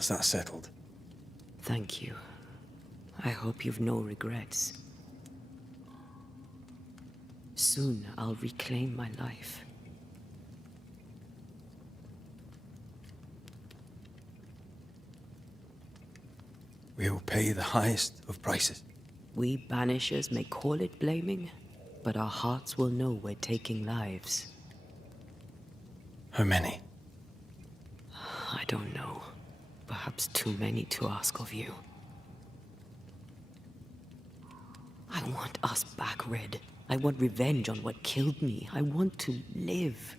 That's that settled. Thank you. I hope you've no regrets. Soon I'll reclaim my life. We will pay the highest of prices. We Banishers may call it blaming, but our hearts will know we're taking lives. How many? I don't know. Perhaps too many to ask of you. I want us back, Red. I want revenge on what killed me. I want to live.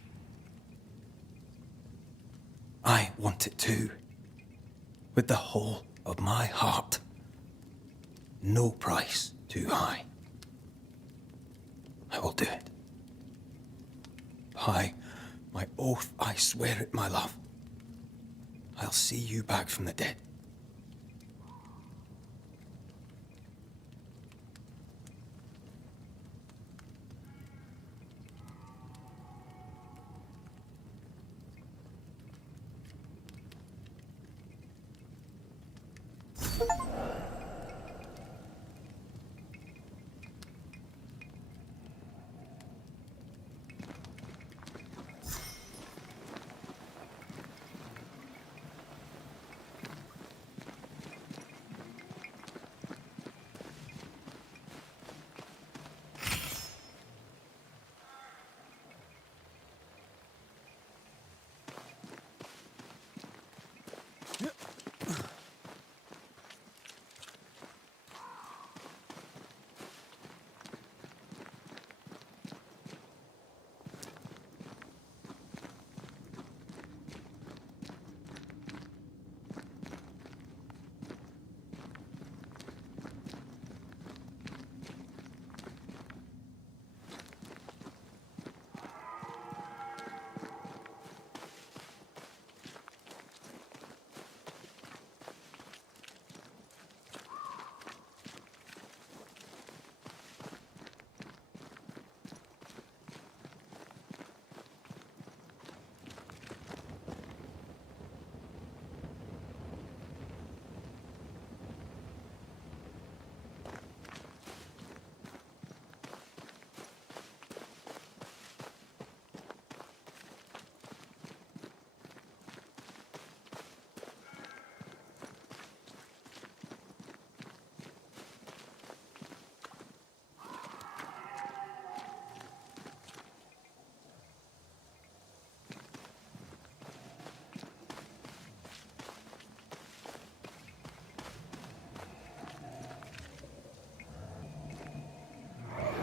I want it too. With the whole of my heart. No price too high. I will do it. By my oath, I swear it, my love. I'll see you back from the dead.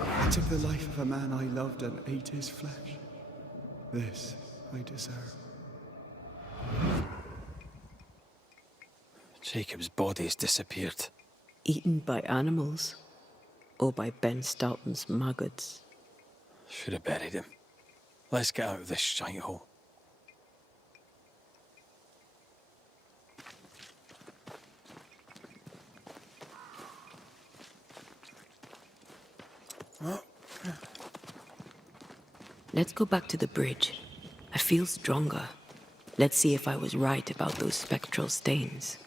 I took the life of a man I loved and ate his flesh. This I deserve. Jacob's body's disappeared. Eaten by animals, or by Ben Stoughton's maggots. Should have buried him. Let's get out of this shithole. Let's go back to the bridge. I feel stronger. Let's see if I was right about those spectral stains.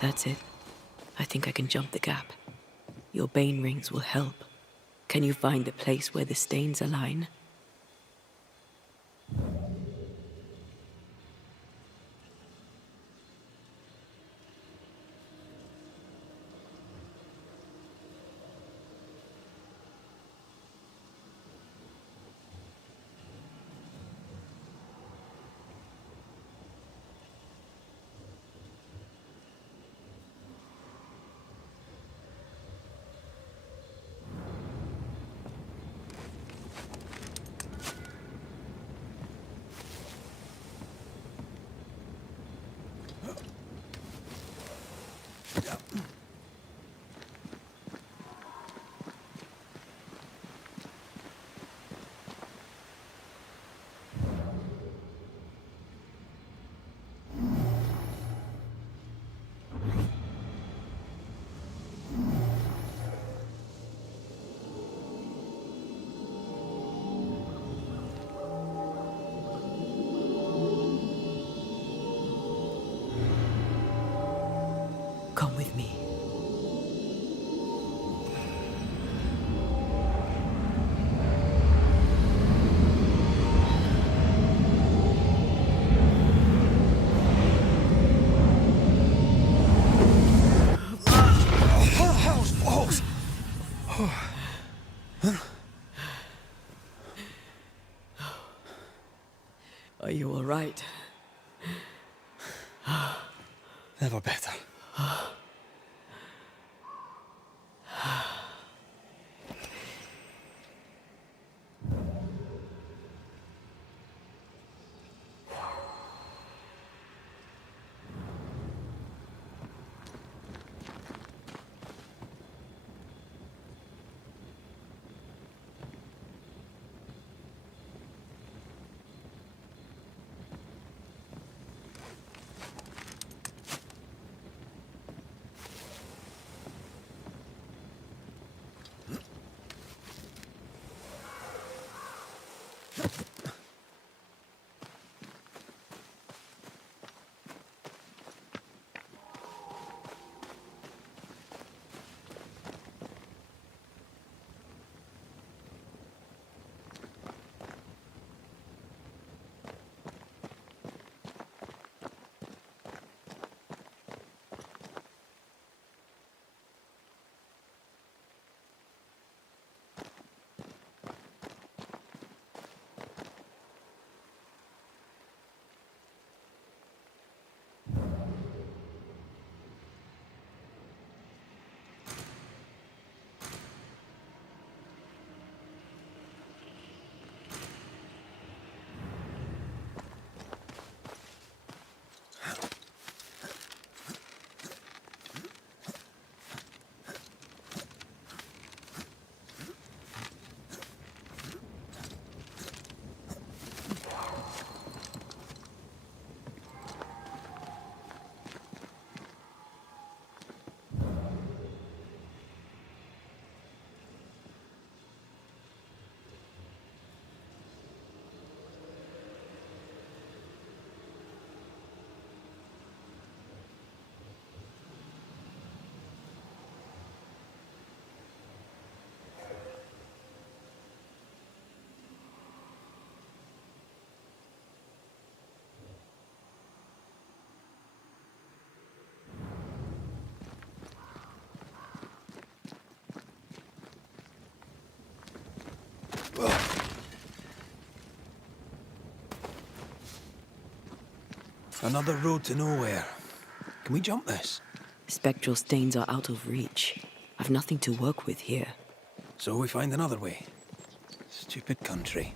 That's it. I think I can jump the gap. Your bane rings will help. Can you find the place where the stains align? with me. Are you all right? Never better. Another road to nowhere. Can we jump this? Spectral stains are out of reach. I've nothing to work with here. So we find another way. Stupid country.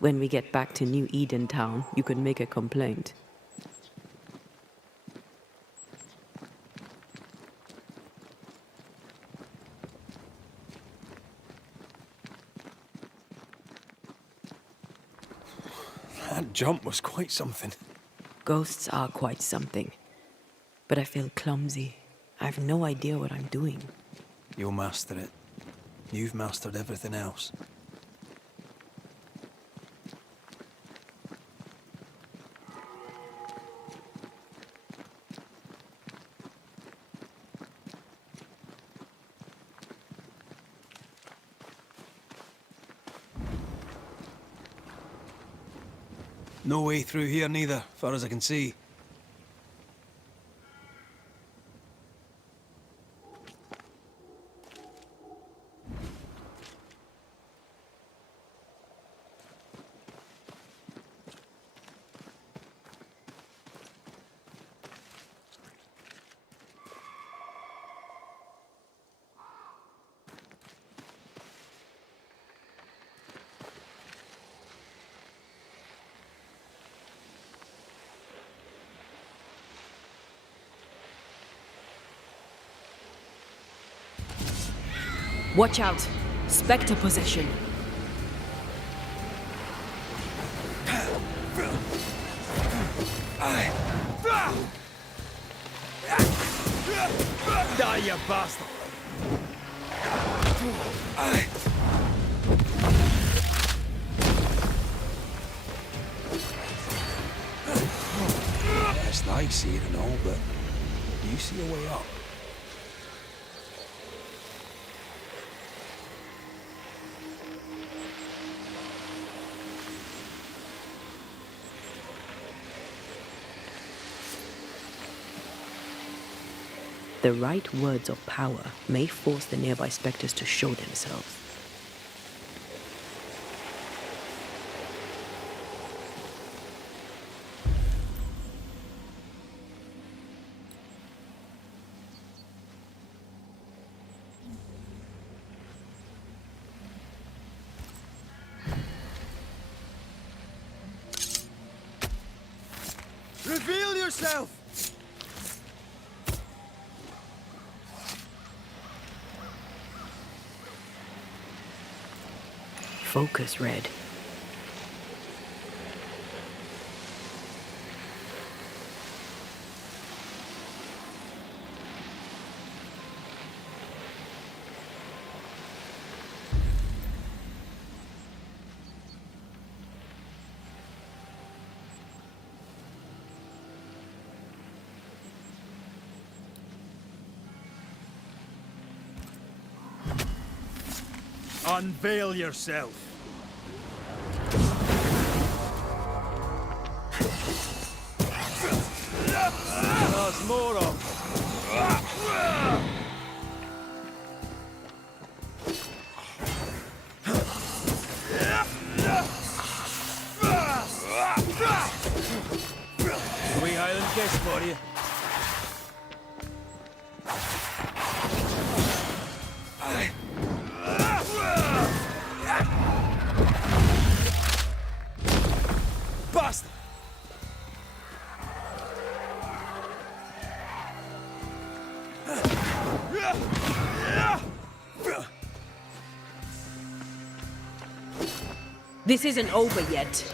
When we get back to New Eden Town, you can make a complaint. That jump was quite something. Ghosts are quite something. But I feel clumsy. I have no idea what I'm doing. You'll master it. You've mastered everything else. No way through here neither, far as I can see. Watch out! Spectre possession! Die, you bastard! It's nice here and all, but you see a way up. The right words of power may force the nearby specters to show themselves. Reveal yourself! Focus, Red. Unveil yourself! There's more of wee Highland kiss for you. Bastard! This isn't over yet.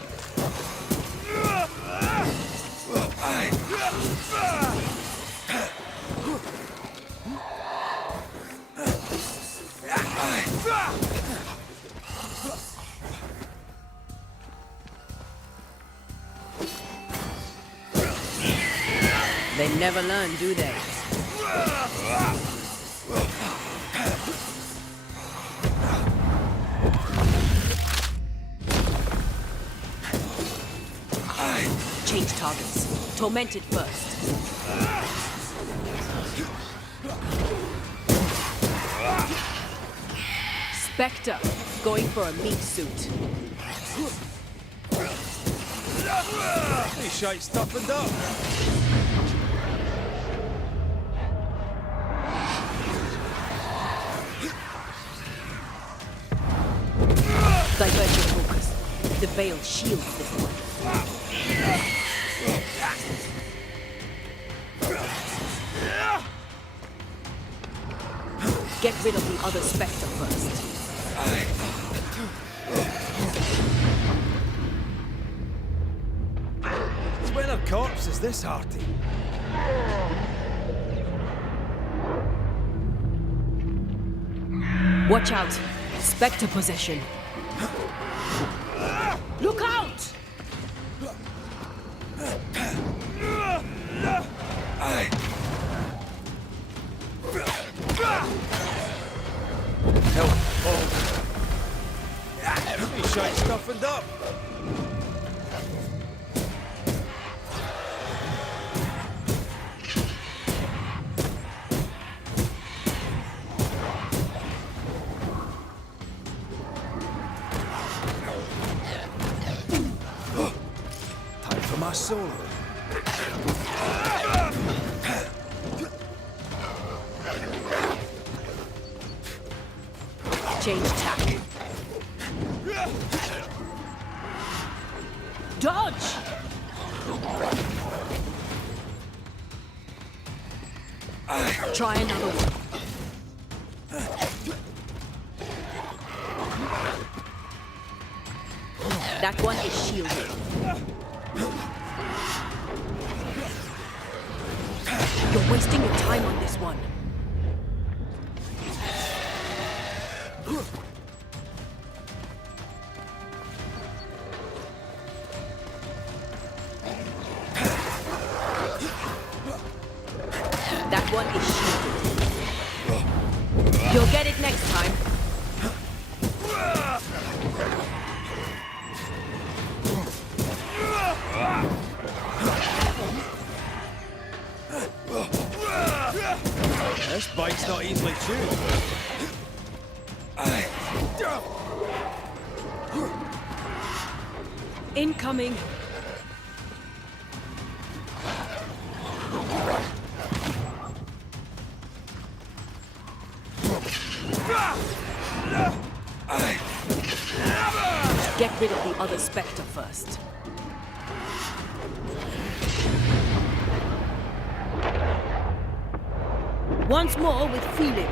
They never learn, do they? Change targets. Tormented first. Spectre, going for a meat suit. This shite's toughened up. Divert your focus. The veil shields this one. Get rid of the other Spectre first. When a corpse is this hearty? Watch out! Spectre possession. Look out! Help! Oh! This shite's toughened up. Time for my solo. Change tack. Dodge! Try another one. That one is shielded. You're wasting your time on this one. That one is shielded. You'll get it next time. Spike's not easily chewed. Incoming! Get rid of the other Spectre first. Once more with feeling.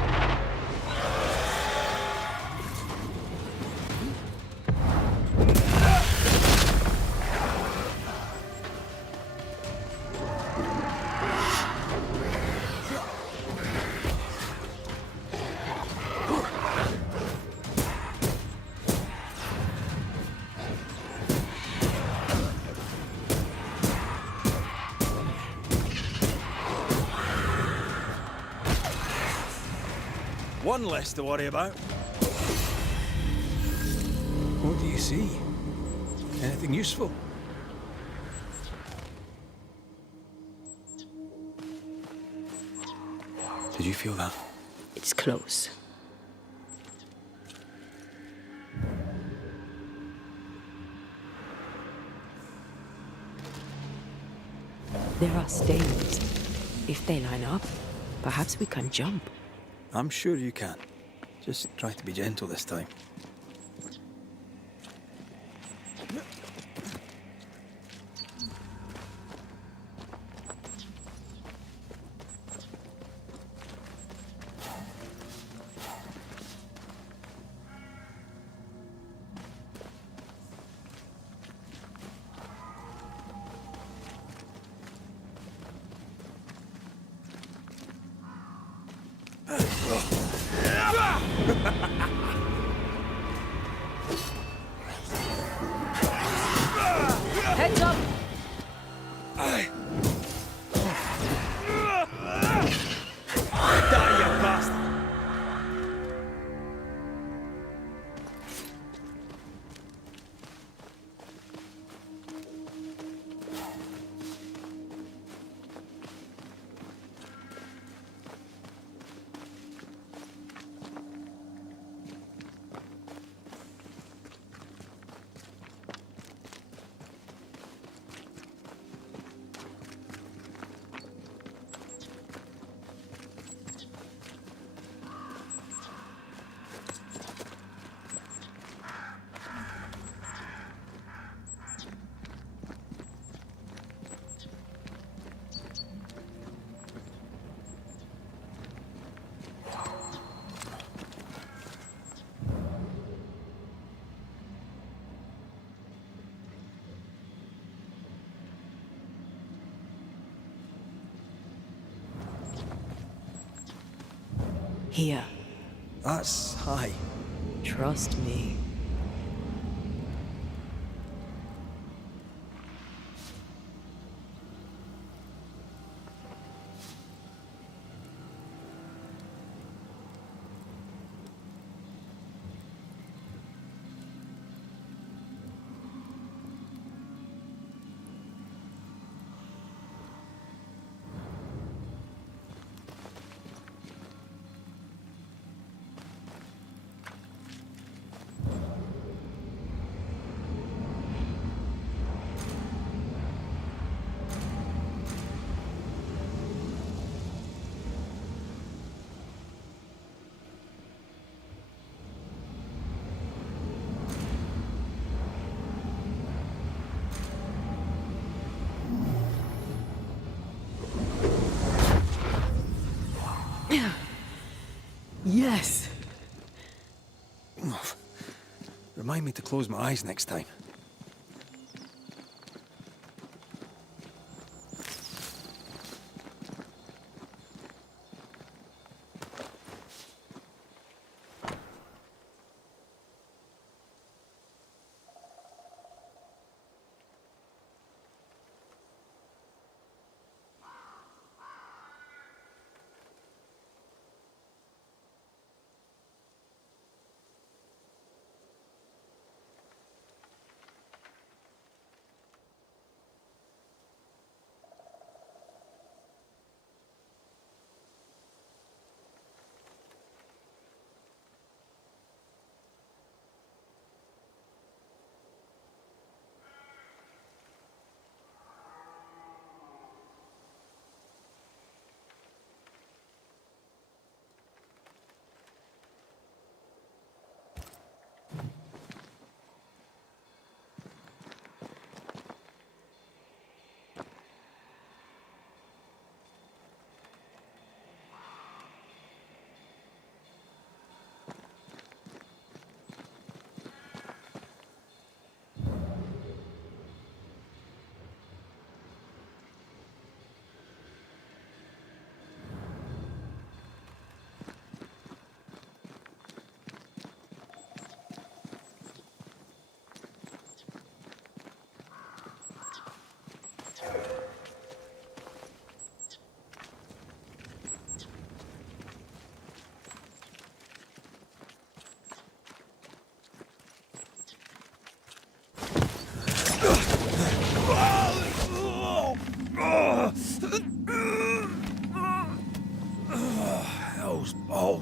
One less to worry about. What do you see? Anything useful? Did you feel that? It's close. There are stains. If they line up, perhaps we can jump. I'm sure you can. Just try to be gentle this time. Heads up! Die, you bastard! Here. That's high. Trust me. Yes! Remind me to close my eyes next time.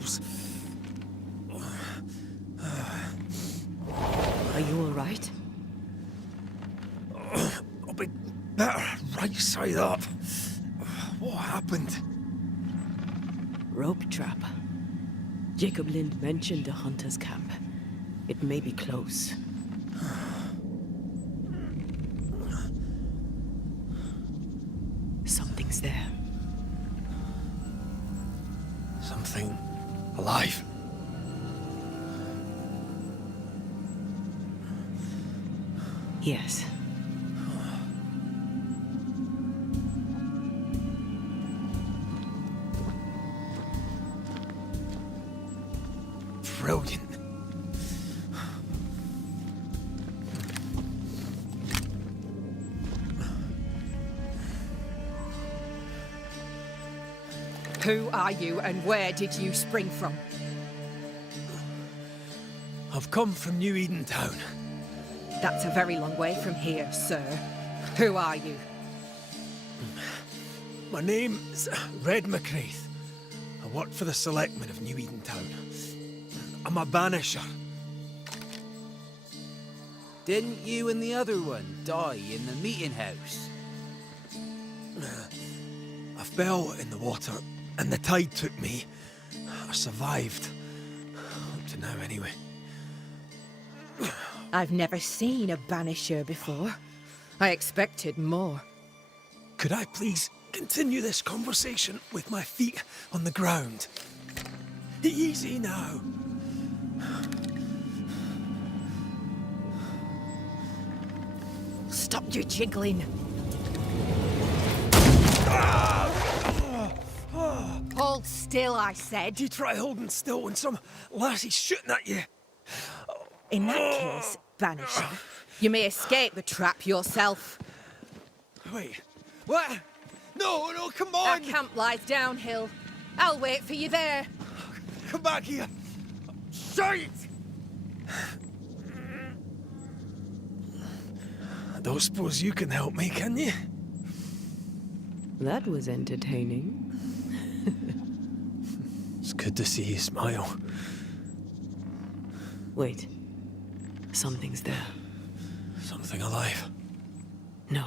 muscles. Are you all right? I'll be better right side up. What happened? Rope trap. Jacob Lind mentioned a hunter's camp. It may be close. Something's there. Something alive. Yes. Brilliant. Who are you and where did you spring from? I've come from New Eden Town. That's a very long way from here, sir. Who are you? My name's Red McCraith. I work for the selectmen of New Eden Town. I'm a Banisher. Didn't you and the other one die in the meeting house? I fell in the water, and the tide took me. I survived. Up to now, anyway. I've never seen a Banisher before. I expected more. Could I please continue this conversation with my feet on the ground? Easy now. Stop your jiggling. Hold still, I said. You try holding still when some lassie's shooting at you. In that case, Banisher, you may escape the trap yourself. Wait, what? No, no, come Our on! camp lies downhill. I'll wait for you there. Come back here! Shite! I don't suppose you can help me, can you? That was entertaining. It's good to see you smile. Wait. Something's there. Something alive. No.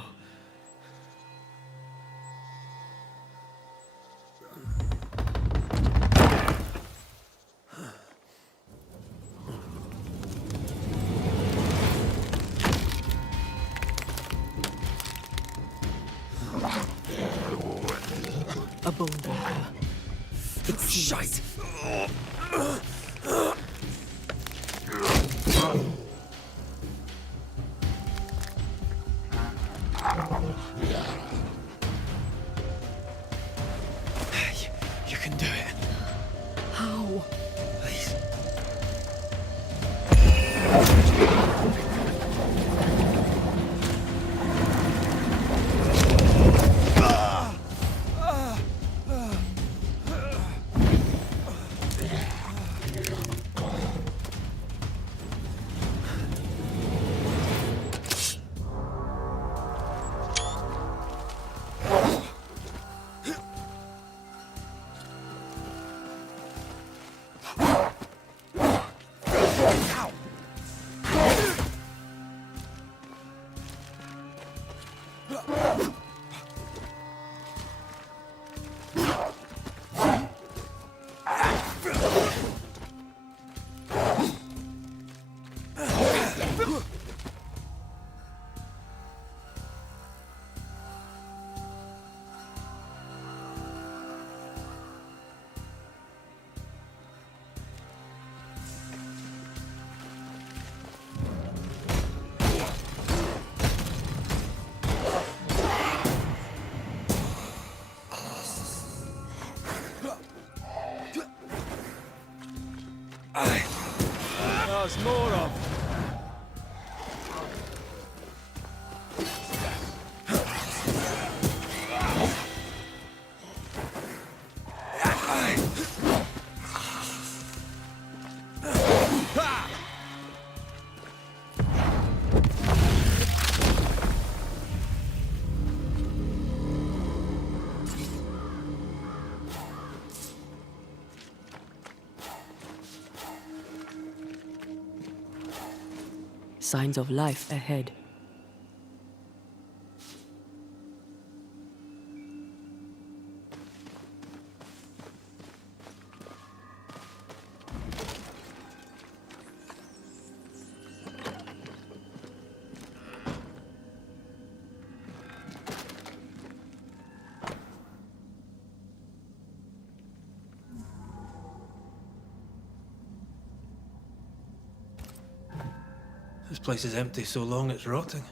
A bone breaker. It's Shite! You can do it. How? Please. There's more of. signs of life ahead. This place is empty so long it's rotting.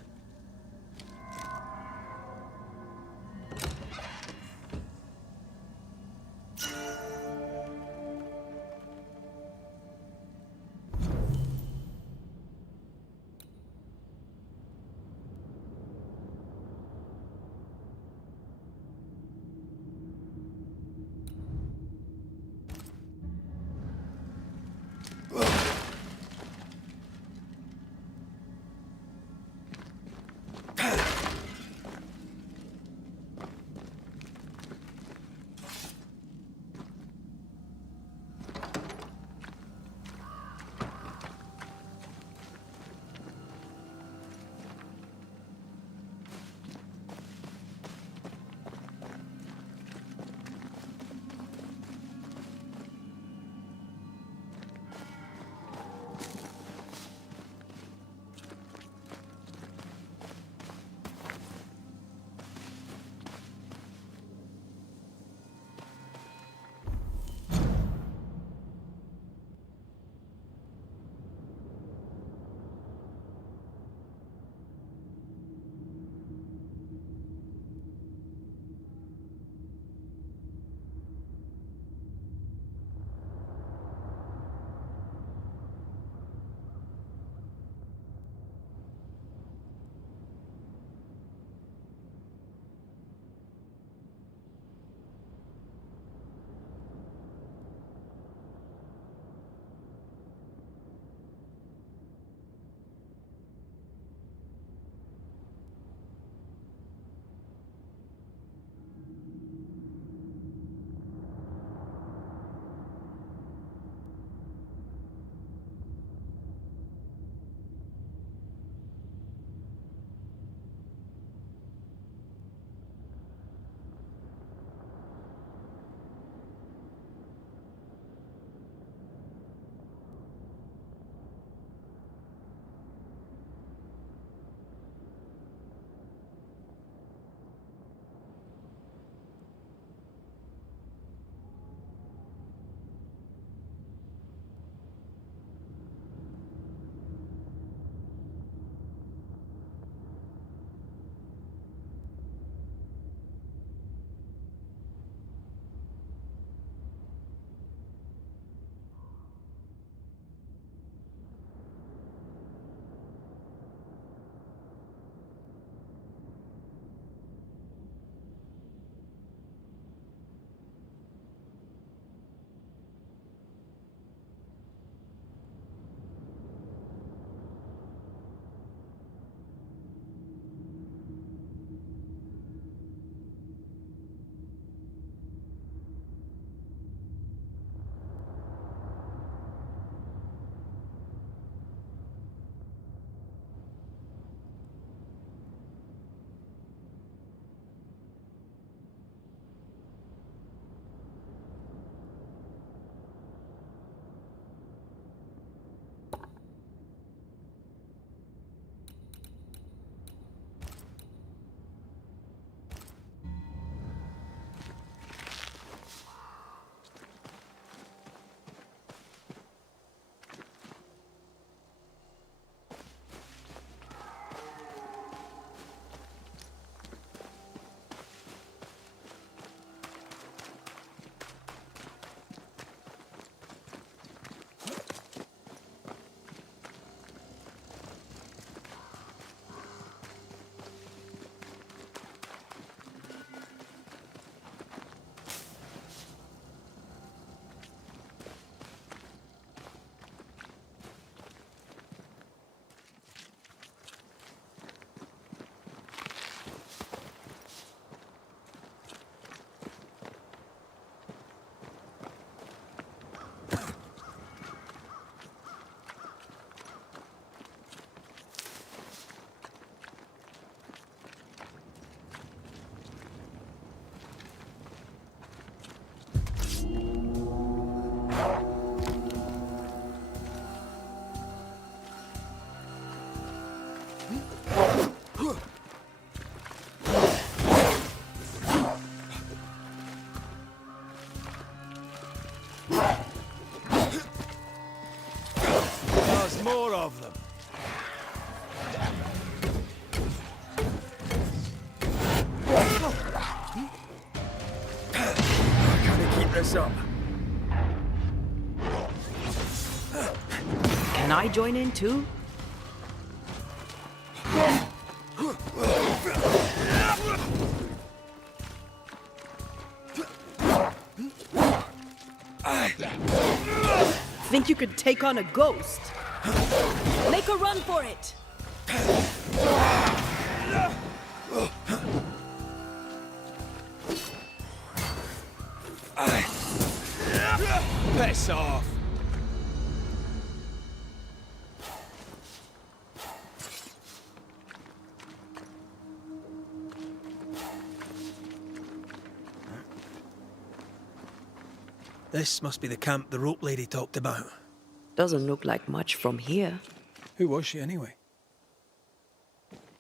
There's more of them. Can I keep this up? Can I join in too? Think you could take on a ghost? Make a run for it! Piss off! This must be the camp the rope lady talked about. Doesn't look like much from here. Who was she anyway?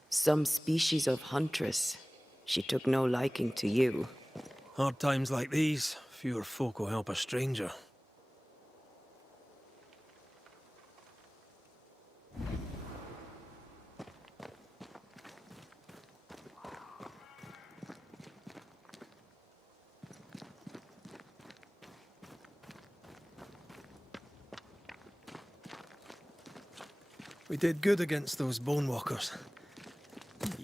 Some species of huntress. She took no liking to you. Hard times like these, fewer folk will help a stranger. We did good against those bone walkers.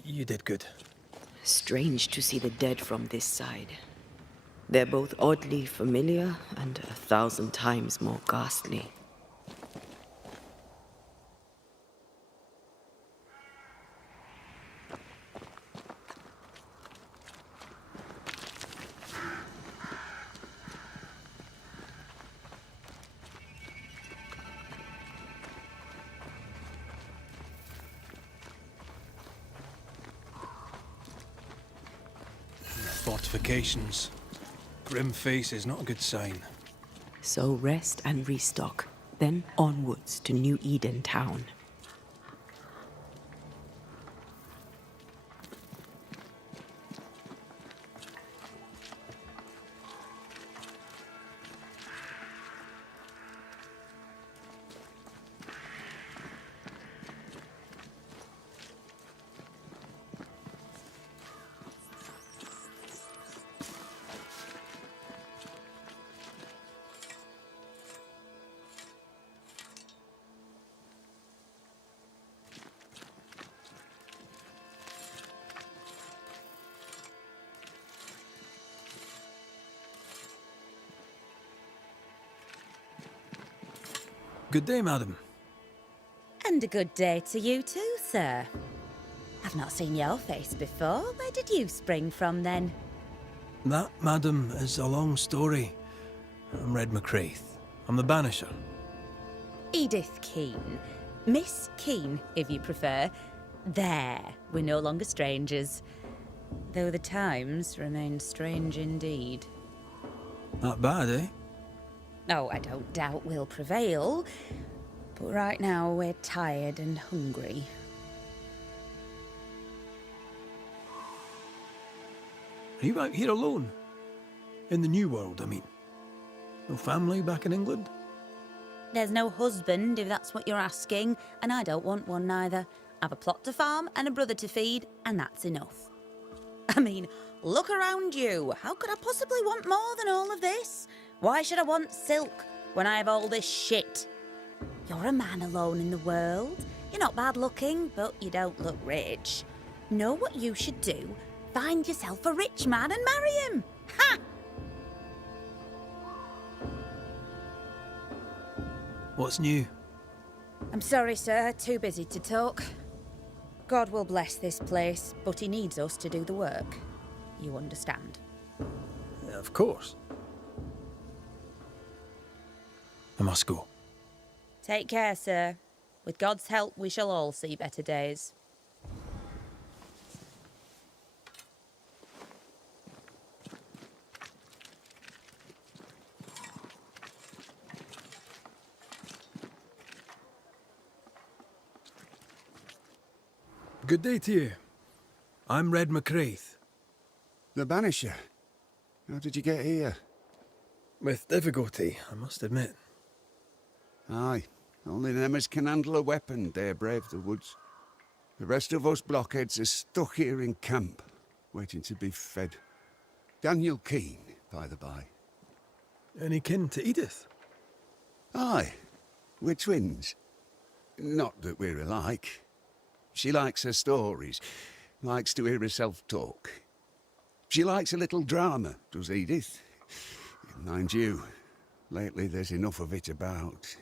You did good. Strange to see the dead from this side. They're both oddly familiar and 1,000 times more ghastly. Fortifications. Grim face is not a good sign. So rest and restock, then onwards to New Eden town. Good day, madam. And a good day to you too, sir. I've not seen your face before. Where did you spring from, then? That, madam, is a long story. I'm Red McCraith. I'm the Banisher. Edith Keane. Miss Keane, if you prefer. There, we're no longer strangers. Though the times remain strange indeed. Not bad, eh? Oh, I don't doubt we'll prevail. But right now, we're tired and hungry. Are you out here alone? In the New World, I mean. No family back in England? There's no husband, if that's what you're asking, and I don't want one neither. I've a plot to farm and a brother to feed, and that's enough. I mean, look around you. How could I possibly want more than all of this? Why should I want silk when I have all this shit? You're a man alone in the world. You're not bad looking, but you don't look rich. Know what you should do? Find yourself a rich man and marry him. Ha! What's new? I'm sorry, sir. Too busy to talk. God will bless this place, but he needs us to do the work. You understand? Yeah, of course. I must go. Take care, sir. With God's help, we shall all see better days. Good day to you. I'm Red McCraith. The Banisher. How did you get here? With difficulty, I must admit. Aye, only them as can handle a weapon dare brave the woods. The rest of us blockheads are stuck here in camp, waiting to be fed. Daniel Keane, by the by. Any kin to Edith? Aye, we're twins. Not that we're alike. She likes her stories, likes to hear herself talk. She likes a little drama, does Edith. Mind you, lately there's enough of it about.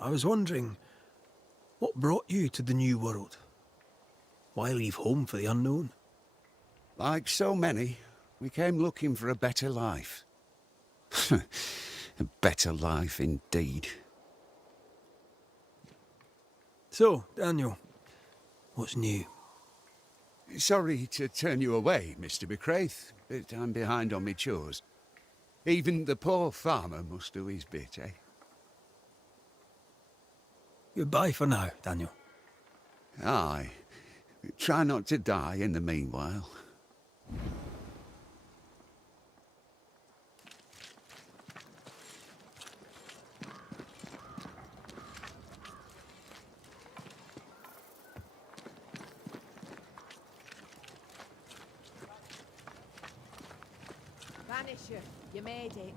I was wondering, what brought you to the New World? Why leave home for the unknown? Like so many, we came looking for a better life. A better life indeed. So, Daniel, what's new? Sorry to turn you away, Mr. McCraith, but I'm behind on my chores. Even the poor farmer must do his bit, eh? Goodbye for now, Daniel. Aye. Try not to die in the meanwhile. Banisher, you made it.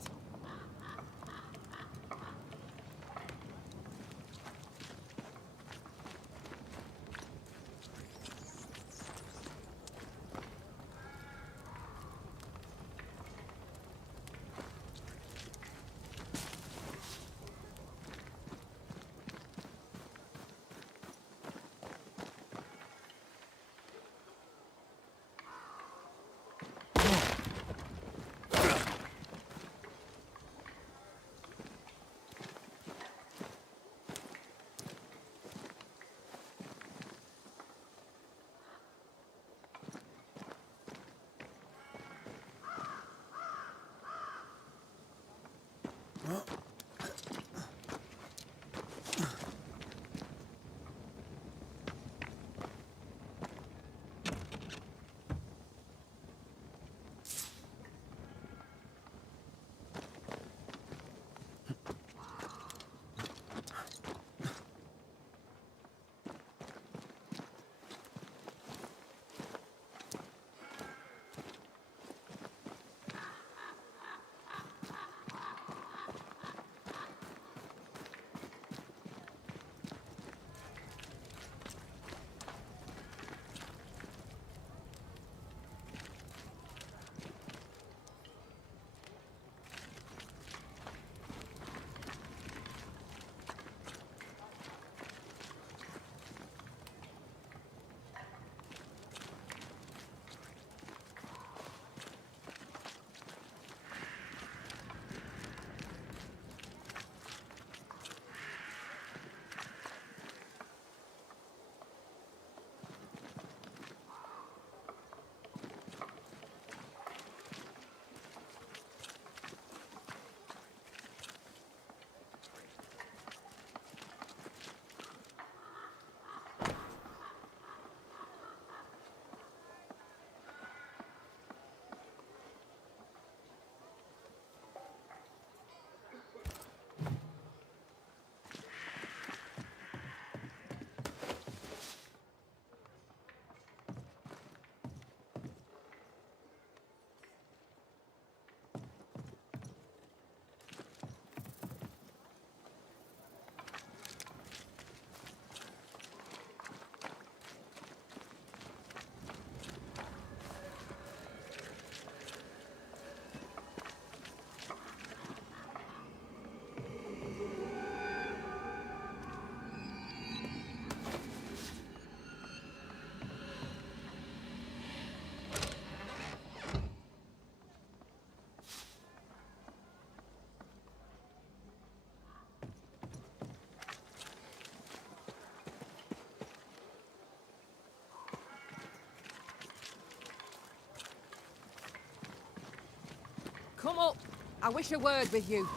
Come up. I wish a word with you.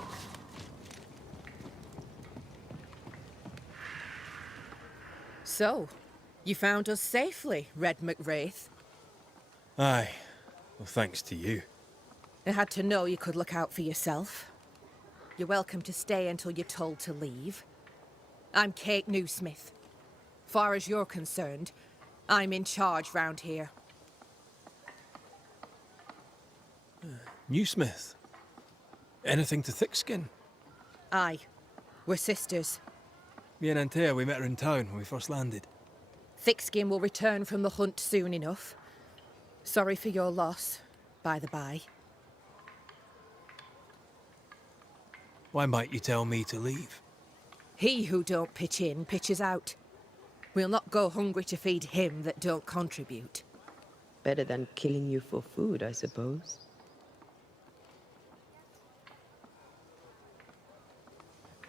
So, you found us safely, Red McWraith. Aye, well thanks to you. I had to know you could look out for yourself. You're welcome to stay until you're told to leave. I'm Kate Newsmith. Far as you're concerned, I'm in charge round here. Newsmith? Anything to thick-skin? Aye. We're sisters. Me and Antea, we met her in town when we first landed. Thickskin will return from the hunt soon enough. Sorry for your loss, by the by. Why might you tell me to leave? He who don't pitch in, pitches out. We'll not go hungry to feed him that don't contribute. Better than killing you for food, I suppose.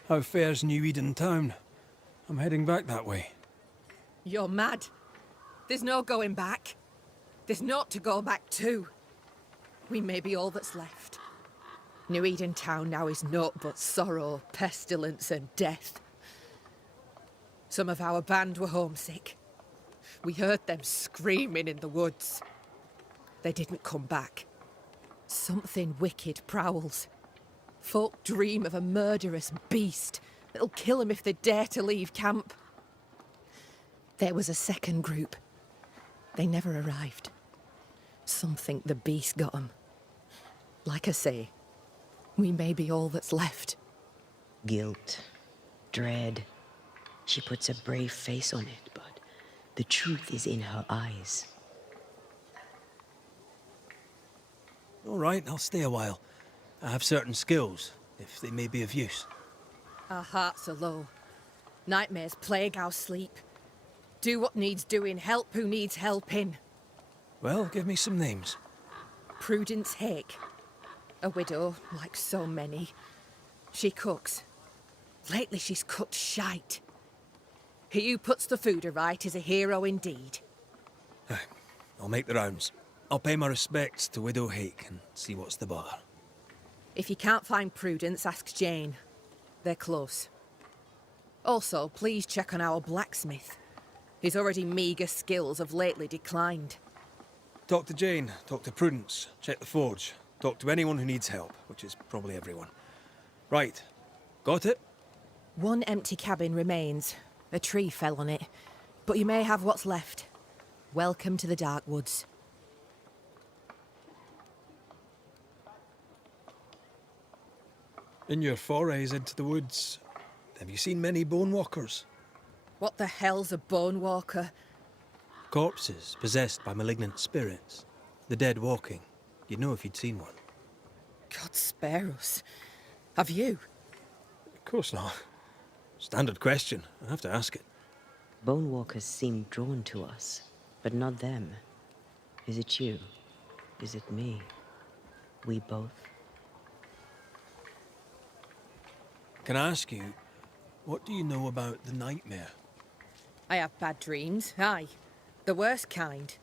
How fares New Eden town? I'm heading back that way. You're mad. There's no going back. There's naught to go back to. We may be all that's left. New Eden town now is naught but sorrow, pestilence and death. Some of our band were homesick. We heard them screaming in the woods. They didn't come back. Something wicked prowls. Folk dream of a murderous beast that'll kill them if they dare to leave camp. There was a second group. They never arrived. Some think the beast got them. Like I say, we may be all that's left. Guilt, dread. She puts a brave face on it, but the truth is in her eyes. All right, I'll stay a while. I have certain skills, if they may be of use. Our hearts are low. Nightmares plague our sleep. Do what needs doing, help who needs helping. Well, give me some names. Prudence Hake. A widow, like so many. She cooks. Lately she's cooked shite. He who puts the food aright is a hero indeed. Aye, I'll make the rounds. I'll pay my respects to Widow Hake and see what's the bother. If you can't find Prudence, ask Jane. They're close. Also, please check on our blacksmith. His already meagre skills have lately declined. Talk to Jane, talk to Prudence, check the forge, talk to anyone who needs help, which is probably everyone. Right, got it? One empty cabin remains. A tree fell on it. But you may have what's left. Welcome to the Dark Woods. In your forays into the woods, have you seen many bone walkers? What the hell's a bone walker? Corpses possessed by malignant spirits. The dead walking. You'd know if you'd seen one. God spare us. Have you? Of course not. Standard question. I have to ask it. Bone walkers seem drawn to us, but not them. Is it you? Is it me? We both? Can I ask you, what do you know about the nightmare? I have bad dreams, aye. The worst kind.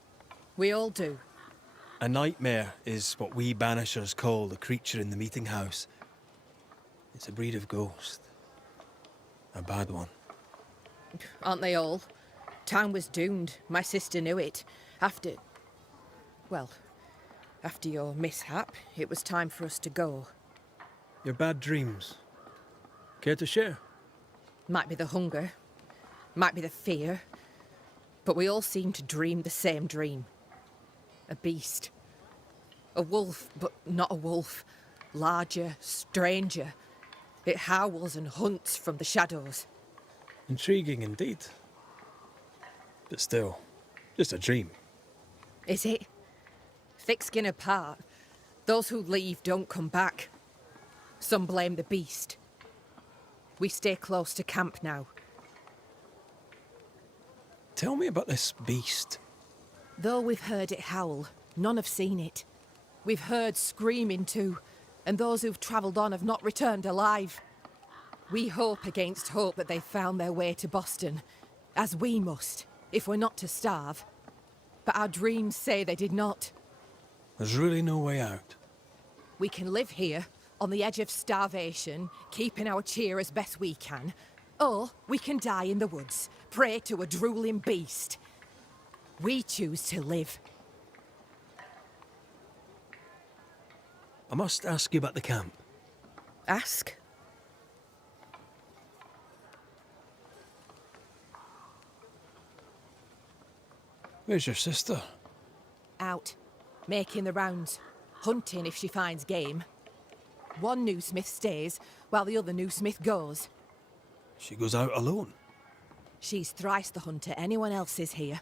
We all do. A nightmare is what we Banishers call the creature in the meeting house. It's a breed of ghost. A bad one. Aren't they all? Town was doomed. My sister knew it. After your mishap, it was time for us to go. Your bad dreams. Care to share? Might be the hunger. Might be the fear. But we all seem to dream the same dream. A beast. A wolf, but not a wolf. Larger, stranger. It howls and hunts from the shadows. Intriguing indeed. But still, just a dream. Is it? Thick skin apart, those who leave don't come back. Some blame the beast. We stay close to camp now. Tell me about this beast. Though we've heard it howl, none have seen it. We've heard screaming too, and those who've travelled on have not returned alive. We hope against hope that they've found their way to Boston, as we must, if we're not to starve. But our dreams say they did not. There's really no way out. We can live here, on the edge of starvation, keeping our cheer as best we can. Or we can die in the woods, prey to a drooling beast. We choose to live. I must ask you about the camp. Ask. Where's your sister? Out. Making the rounds. Hunting if she finds game. One new smith stays, while the other new smith goes. She goes out alone. She's thrice the hunter anyone else is here.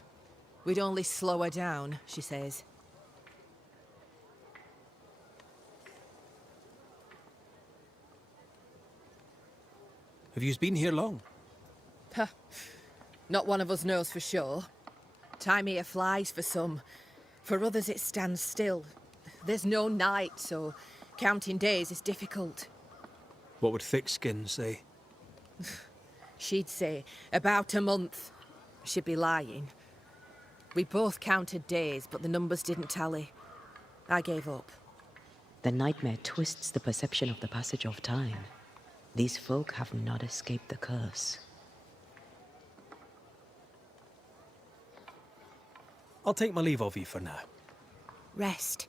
We'd only slow her down, she says. Have you been here long? Huh. Not one of us knows for sure. Time here flies for some. For others it stands still. There's no night, so counting days is difficult. What would Thickskin say? She'd say about a month. She'd be lying. We both counted days, but the numbers didn't tally. I gave up. The nightmare twists the perception of the passage of time. These folk have not escaped the curse. I'll take my leave of you for now. Rest.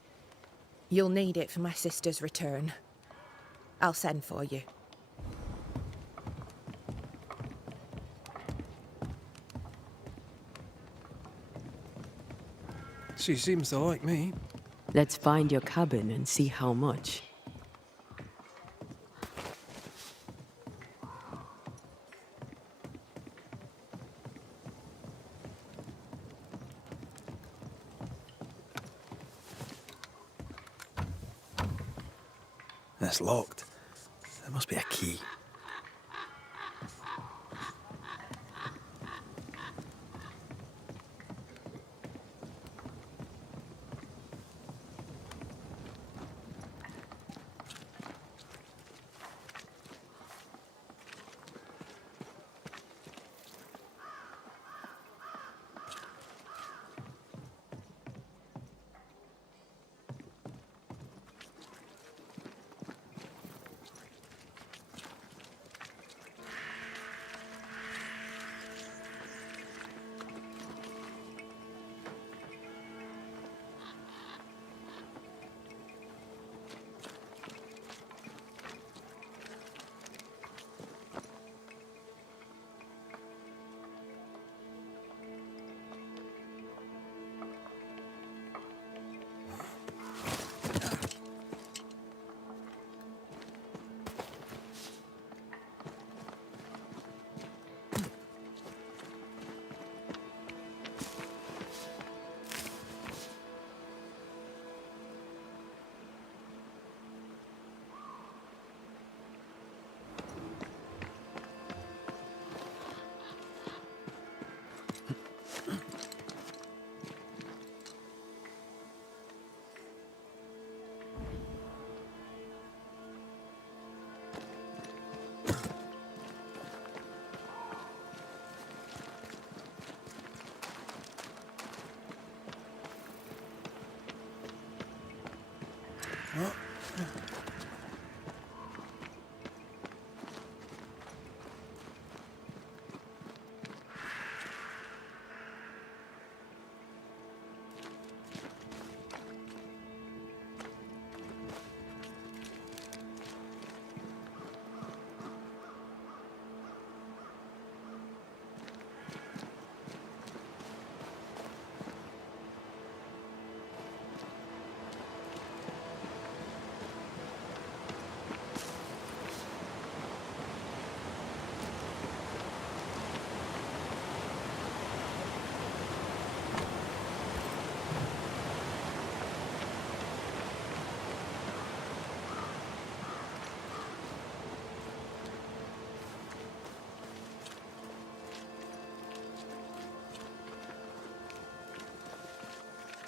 You'll need it for my sister's return. I'll send for you. She seems to like me. Let's find your cabin and see how much. It's locked. There must be a key.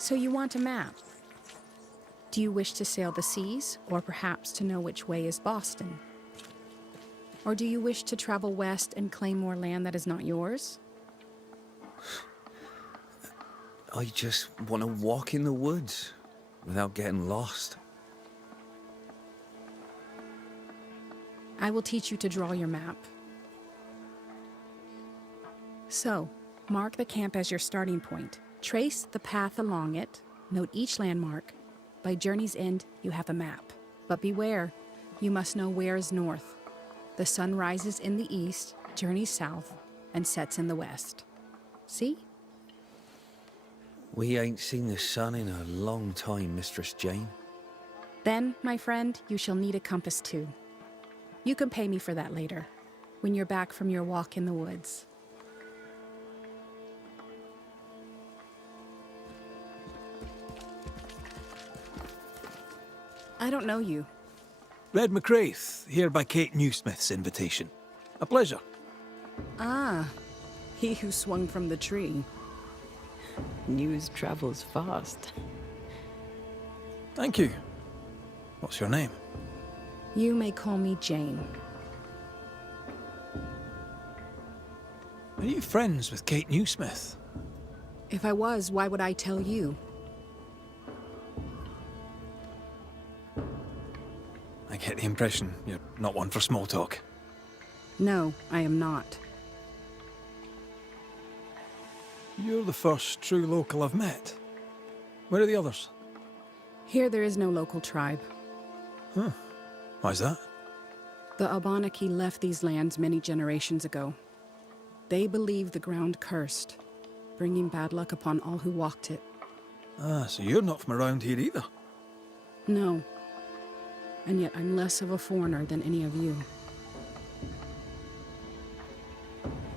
So you want a map? Do you wish to sail the seas, or perhaps to know which way is Boston? Or do you wish to travel west and claim more land that is not yours? I just want to walk in the woods without getting lost. I will teach you to draw your map. So, mark the camp as your starting point. Trace the path along it, note each landmark. By journey's end, you have a map. But beware, you must know where is north. The sun rises in the east, journeys south, and sets in the west. See? We ain't seen the sun in a long time, Mistress Jane. Then, my friend, you shall need a compass too. You can pay me for that later, when you're back from your walk in the woods. I don't know you. Red McCraith, here by Kate Newsmith's invitation. A pleasure. Ah, he who swung from the tree. News travels fast. Thank you. What's your name? You may call me Jane. Are you friends with Kate Newsmith? If I was, why would I tell you? I get the impression you're not one for small talk. No, I am not. You're the first true local I've met. Where are the others? Here there is no local tribe. Huh. Why's that? The Abenaki left these lands many generations ago. They believe the ground cursed, bringing bad luck upon all who walked it. Ah, so you're not from around here either. No. And yet I'm less of a foreigner than any of you.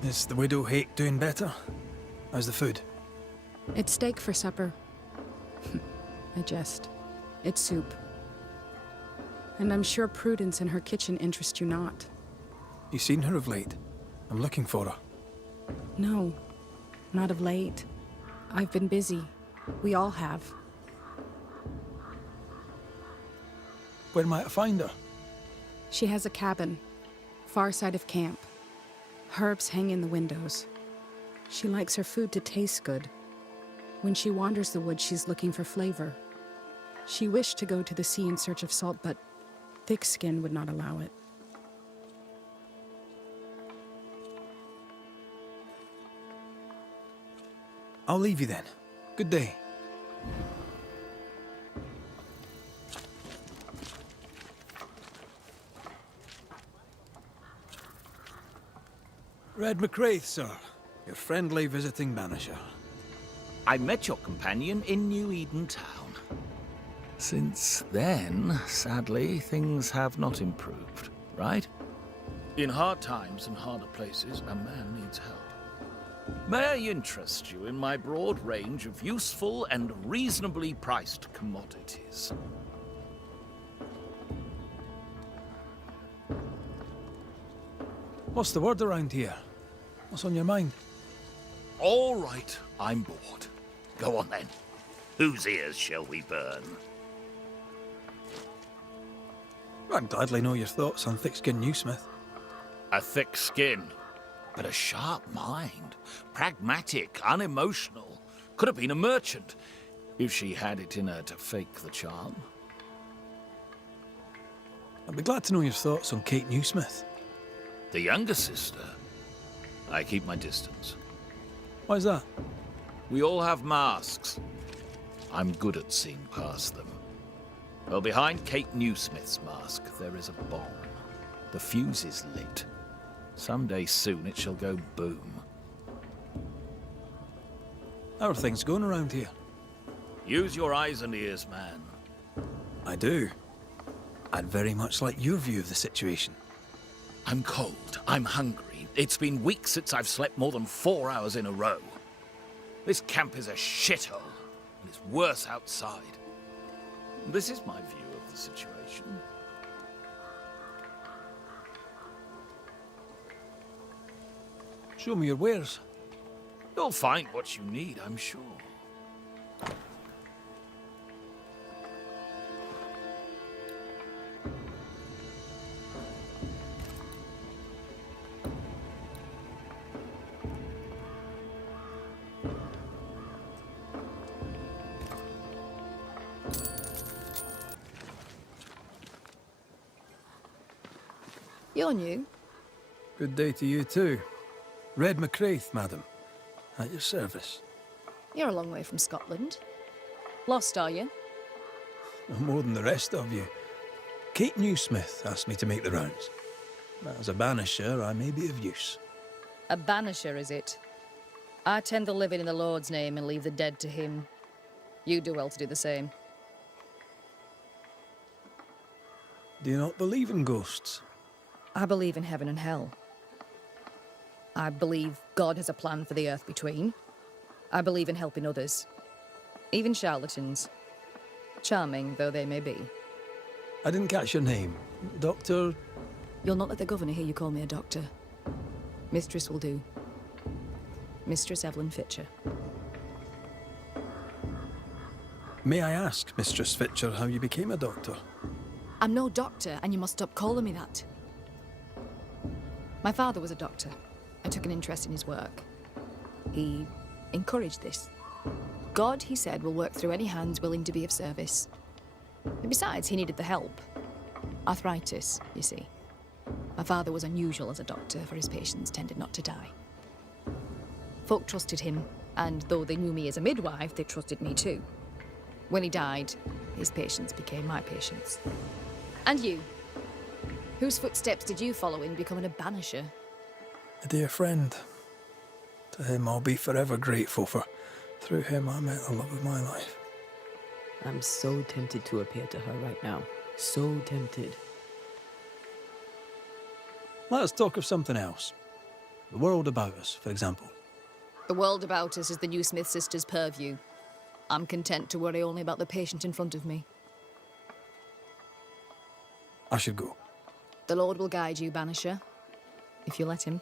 Is the widow Hake doing better? How's the food? It's steak for supper. I jest. It's soup. And I'm sure Prudence in her kitchen interests you not. You seen her of late? I'm looking for her. No, not of late. I've been busy. We all have. Where might I find her? She has a cabin, far side of camp. Herbs hang in the windows. She likes her food to taste good. When she wanders the woods, she's looking for flavor. She wished to go to the sea in search of salt, but thick skin would not allow it. I'll leave you then. Good day. Red McCraith, sir. Your friendly visiting Banisher. I met your companion in New Eden Town. Since then, sadly, things have not improved, right? In hard times and harder places, a man needs help. May I interest you in my broad range of useful and reasonably priced commodities? What's the word around here? What's on your mind? All right, I'm bored. Go on then. Whose ears shall we burn? I'd gladly know your thoughts on thick-skinned Newsmith. A thick skin, but a sharp mind. Pragmatic, unemotional. Could have been a merchant, if she had it in her to fake the charm. I'd be glad to know your thoughts on Kate Newsmith. The younger sister. I keep my distance. Why's that? We all have masks. I'm good at seeing past them. Well, behind Kate Newsmith's mask, there is a bomb. The fuse is lit. Someday soon it shall go boom. How are things going around here? Use your eyes and ears, man. I do. I'd very much like your view of the situation. I'm cold. I'm hungry. It's been weeks since I've slept more than 4 hours in a row. This camp is a shithole, and it's worse outside. This is my view of the situation. Show me your wares. You'll find what you need, I'm sure. You're new. Good day to you too. Red McCraith, madam. At your service. You're a long way from Scotland. Lost, are you? No more than the rest of you. Kate Newsmith asked me to make the rounds. As a banisher, I may be of use. A banisher, is it? I tend the living in the Lord's name and leave the dead to him. You do well to do the same. Do you not believe in ghosts? I believe in heaven and hell. I believe God has a plan for the earth between. I believe in helping others. Even charlatans. Charming though they may be. I didn't catch your name. Doctor... You'll not let the governor hear you call me a doctor. Mistress will do. Mistress Evelyn Fitcher. May I ask, Mistress Fitcher, how you became a doctor? I'm no doctor, and you must stop calling me that. My father was a doctor. I took an interest in his work. He encouraged this. God, he said, will work through any hands willing to be of service. And besides, he needed the help. Arthritis, you see. My father was unusual as a doctor, for his patients tended not to die. Folk trusted him, and though they knew me as a midwife, they trusted me too. When he died, his patients became my patients. And you? Whose footsteps did you follow in becoming a banisher? A dear friend. To him I'll be forever grateful, for through him I met the love of my life. I'm so tempted to appear to her right now. So tempted. Let us talk of something else. The world about us, for example. The world about us is the New Smith sisters' purview. I'm content to worry only about the patient in front of me. I should go. The Lord will guide you, Banisher, if you let him.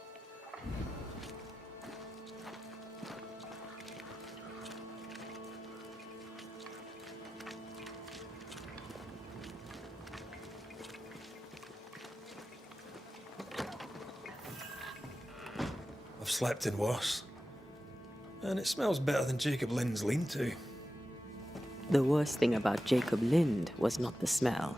I've slept in worse. And it smells better than Jacob Lind's lean-to. The worst thing about Jacob Lind was not the smell.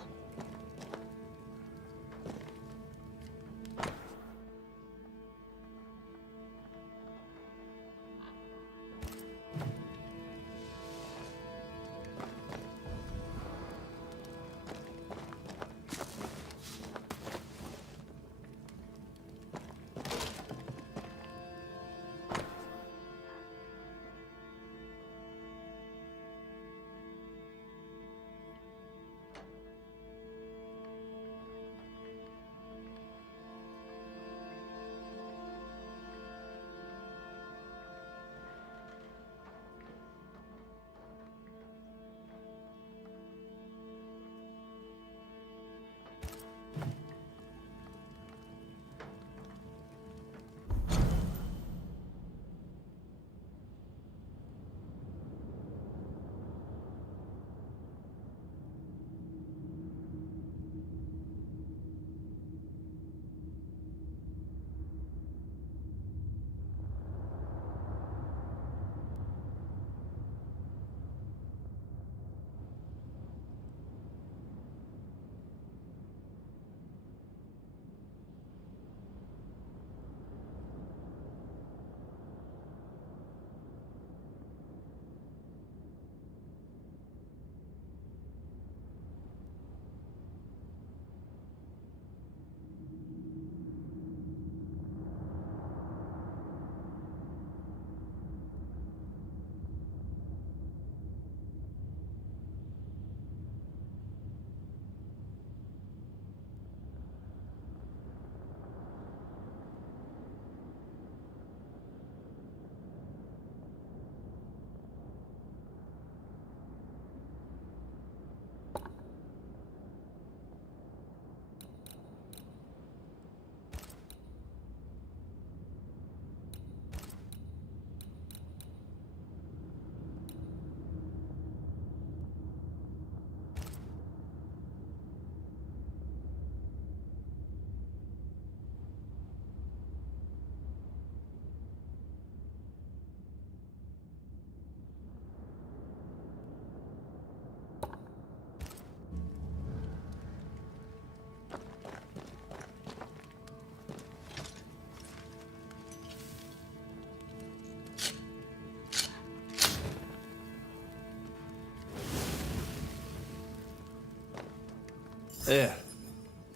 There,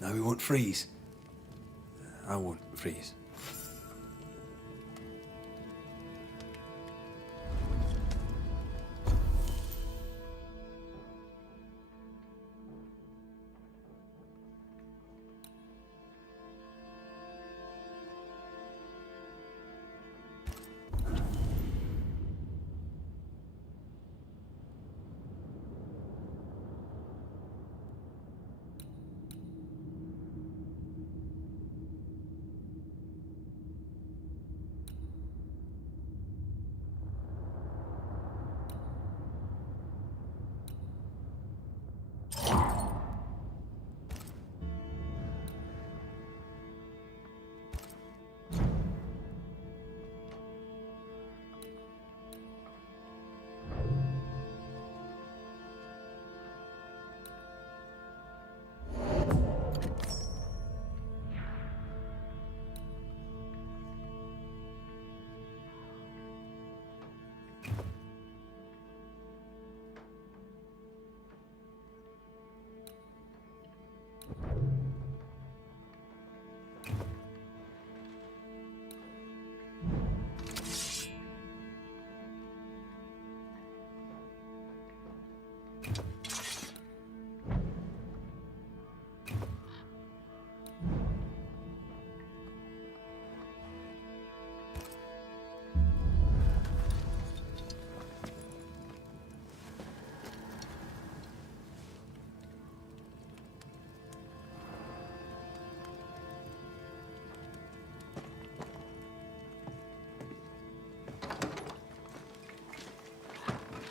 Now we won't freeze. I won't freeze.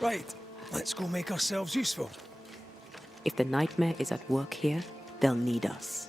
Right, let's go make ourselves useful. If the nightmare is at work here, they'll need us.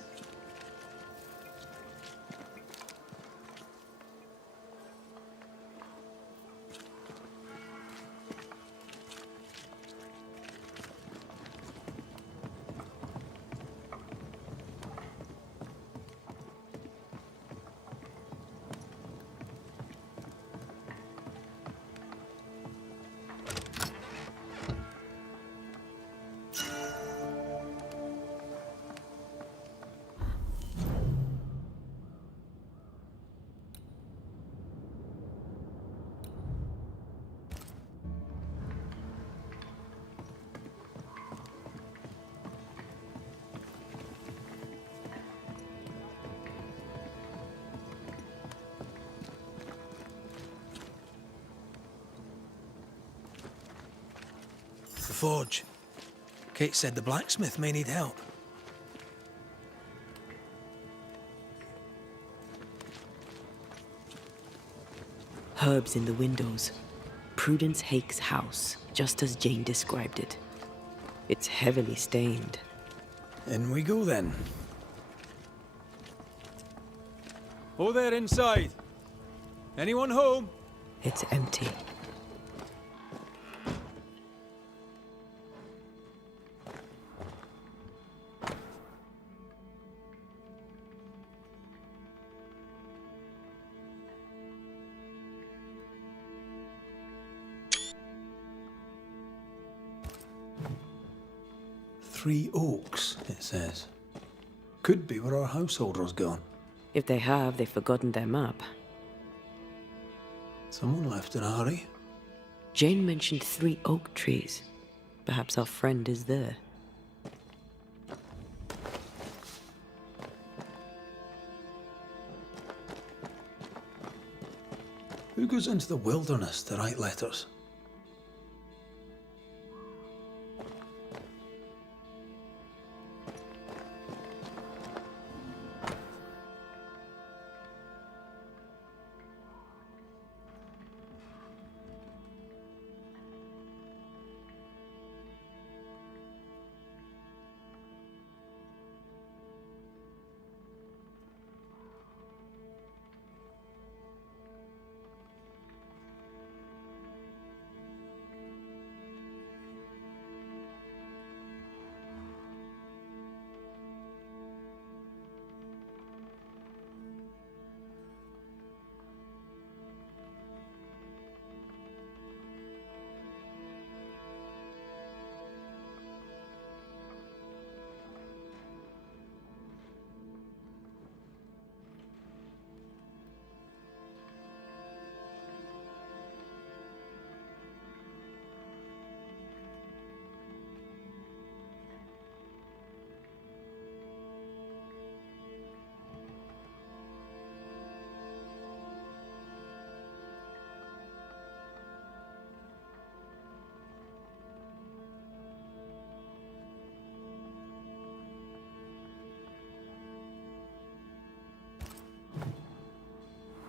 The forge. Kate said the blacksmith may need help. Herbs in the windows. Prudence Hake's house, just as Jane described it. It's heavily stained. In we go then. Oh there inside. Anyone home? It's empty. Three Oaks, it says. Could be where our householder's gone. If they have, they've forgotten their map. Someone left in a hurry. Jane mentioned 3 oak trees. Perhaps our friend is there. Who goes into the wilderness to write letters?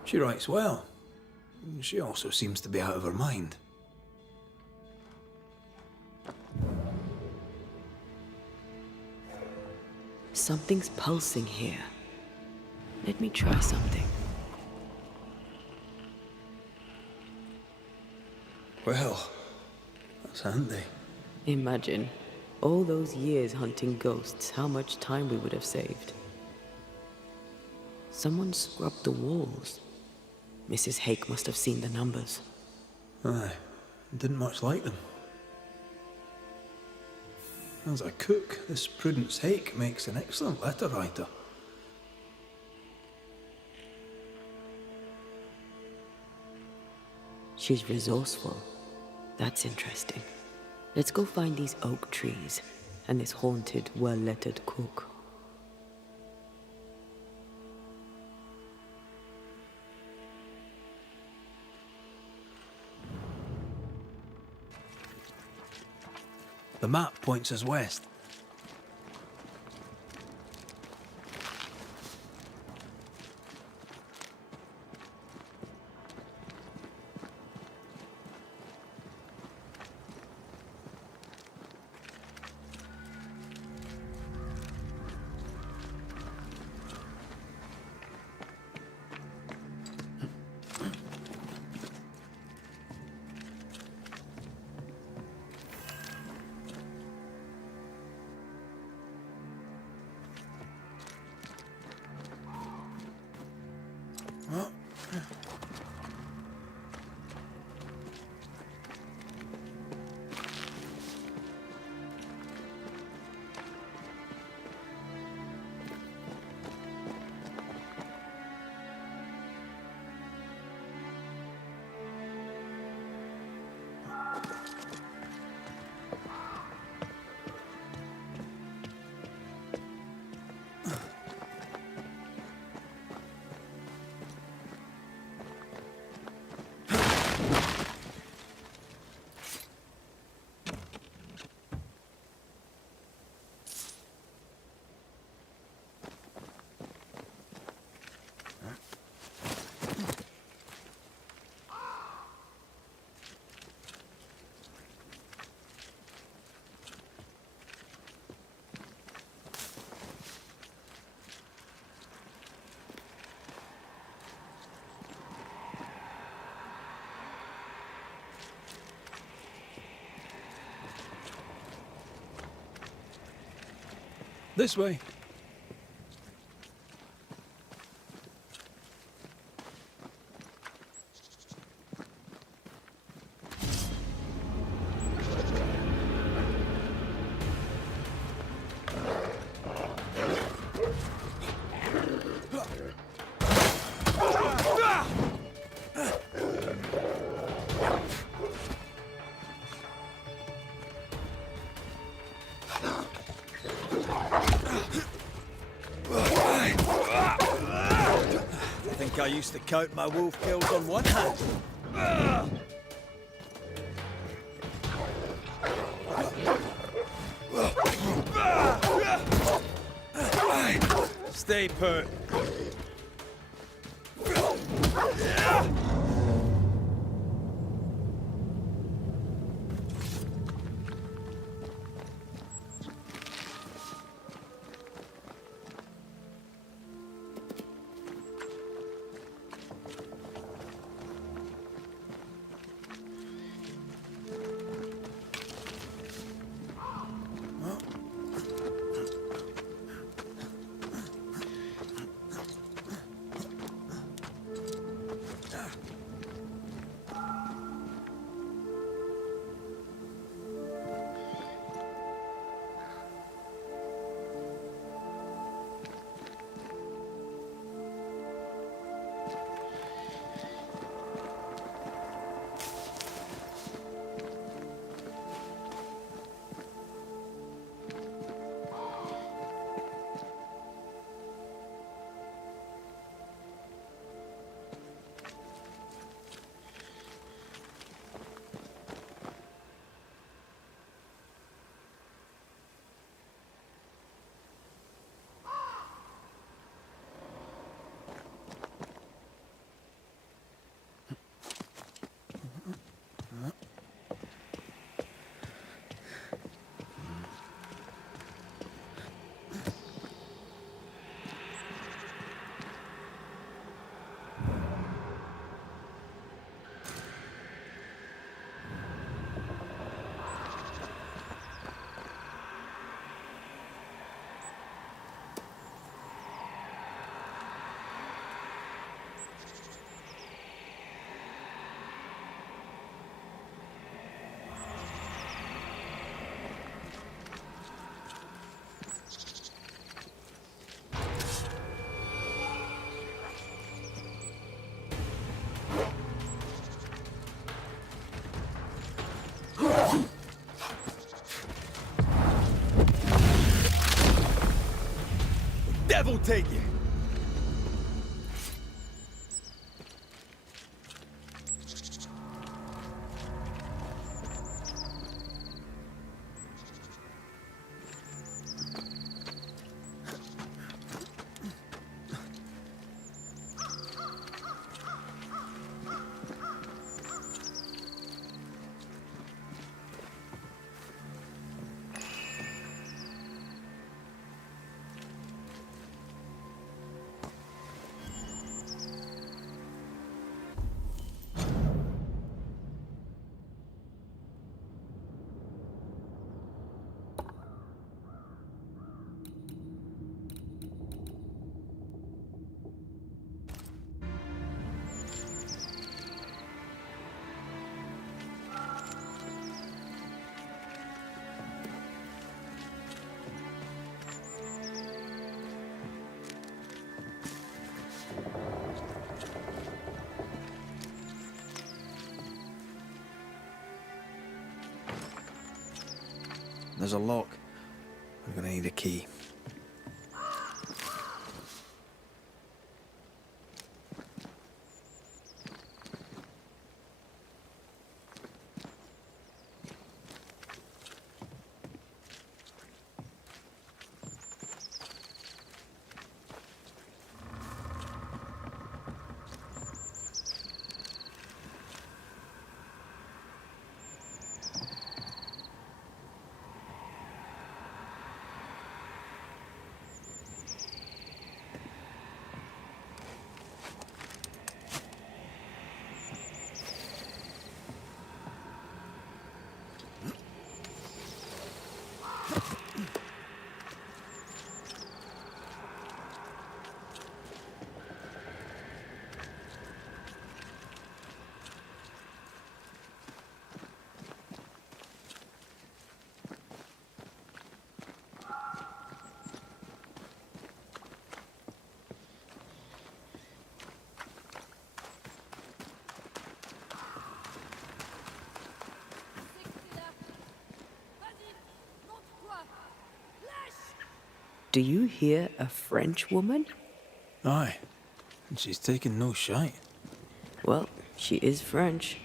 She writes well. She also seems to be out of her mind. Something's pulsing here. Let me try something. Well, that's handy. Imagine, all those years hunting ghosts, how much time we would have saved. Someone scrubbed the walls. Mrs. Hake must have seen the numbers. Aye, didn't much like them. As a cook, this Prudence Hake makes an excellent letter writer. She's resourceful. That's interesting. Let's go find these oak trees and this haunted, well-lettered cook. The map points us west. This way. I used to count my wolf kills on one hand. Stay put. take it. There's a lock. I'm gonna need a key. Do you hear a French woman? Aye, and she's taking no shite. Well, she is French.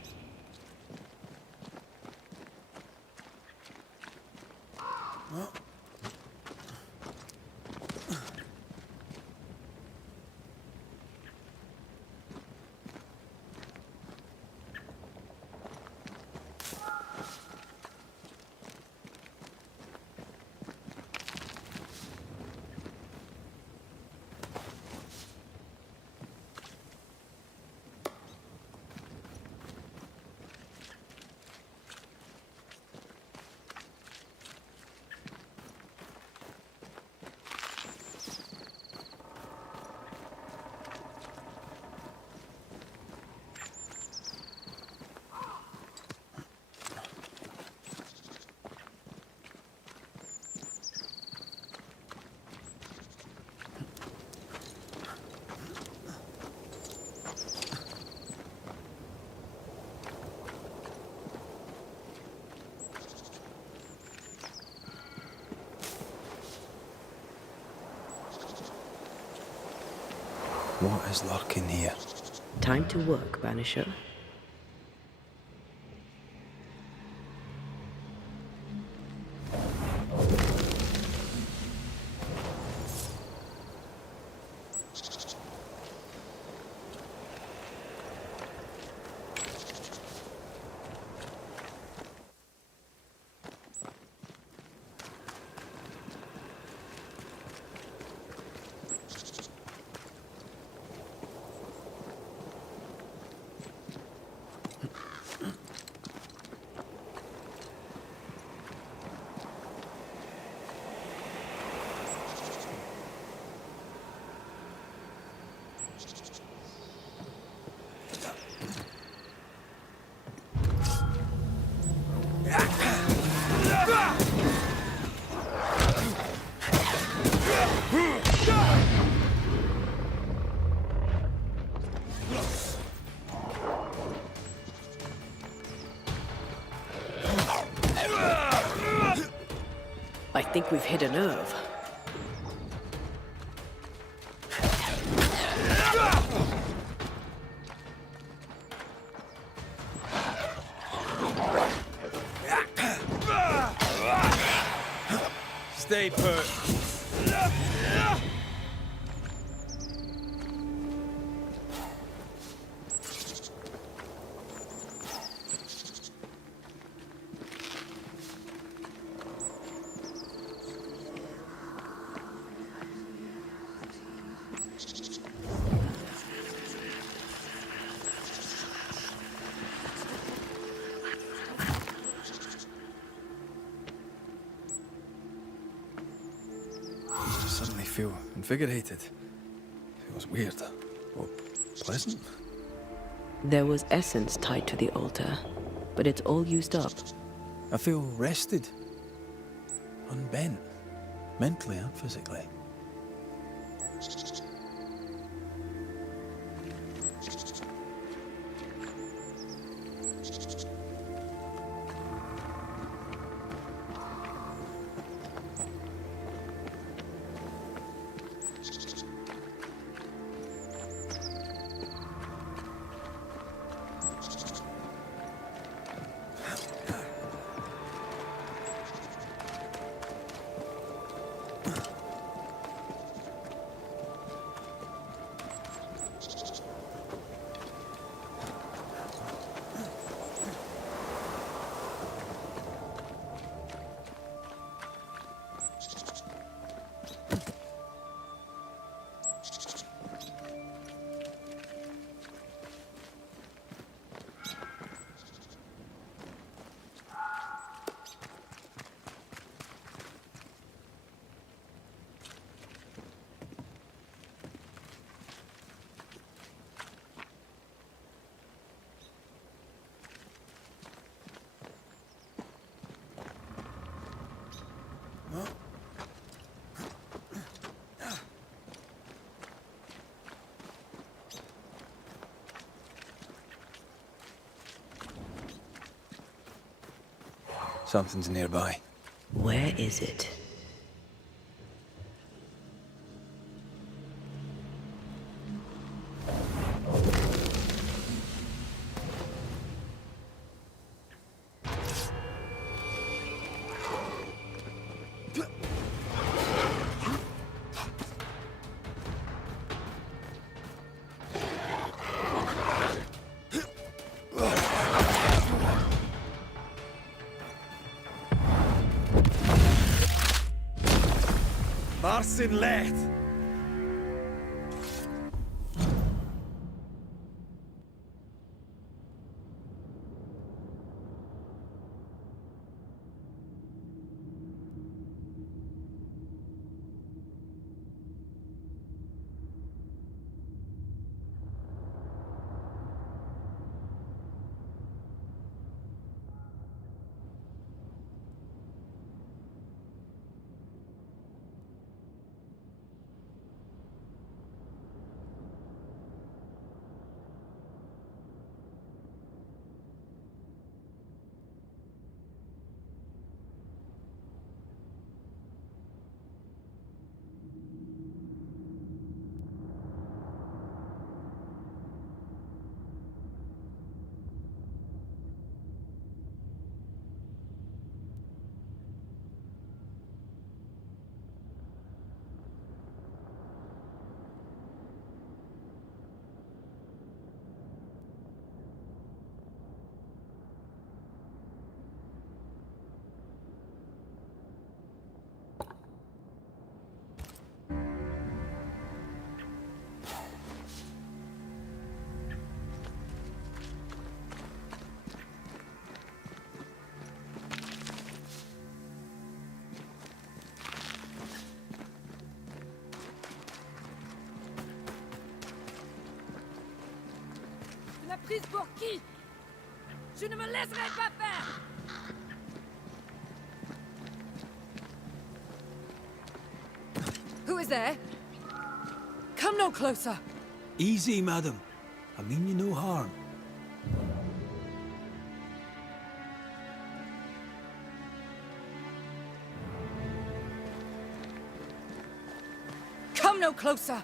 What is lurking here? Time to work, Banisher. I think we've hit a nerve. Stay put. Suddenly feel invigorated. Feels weird. Or pleasant. There was essence tied to the altar, but it's all used up. I feel rested. Unbent. Mentally and physically. Something's nearby. Where is it? Marcin Let! La prise pour qui? Je ne me laisserai pas faire! Who is there? Come no closer! Easy, madam. I mean you no harm. Come no closer!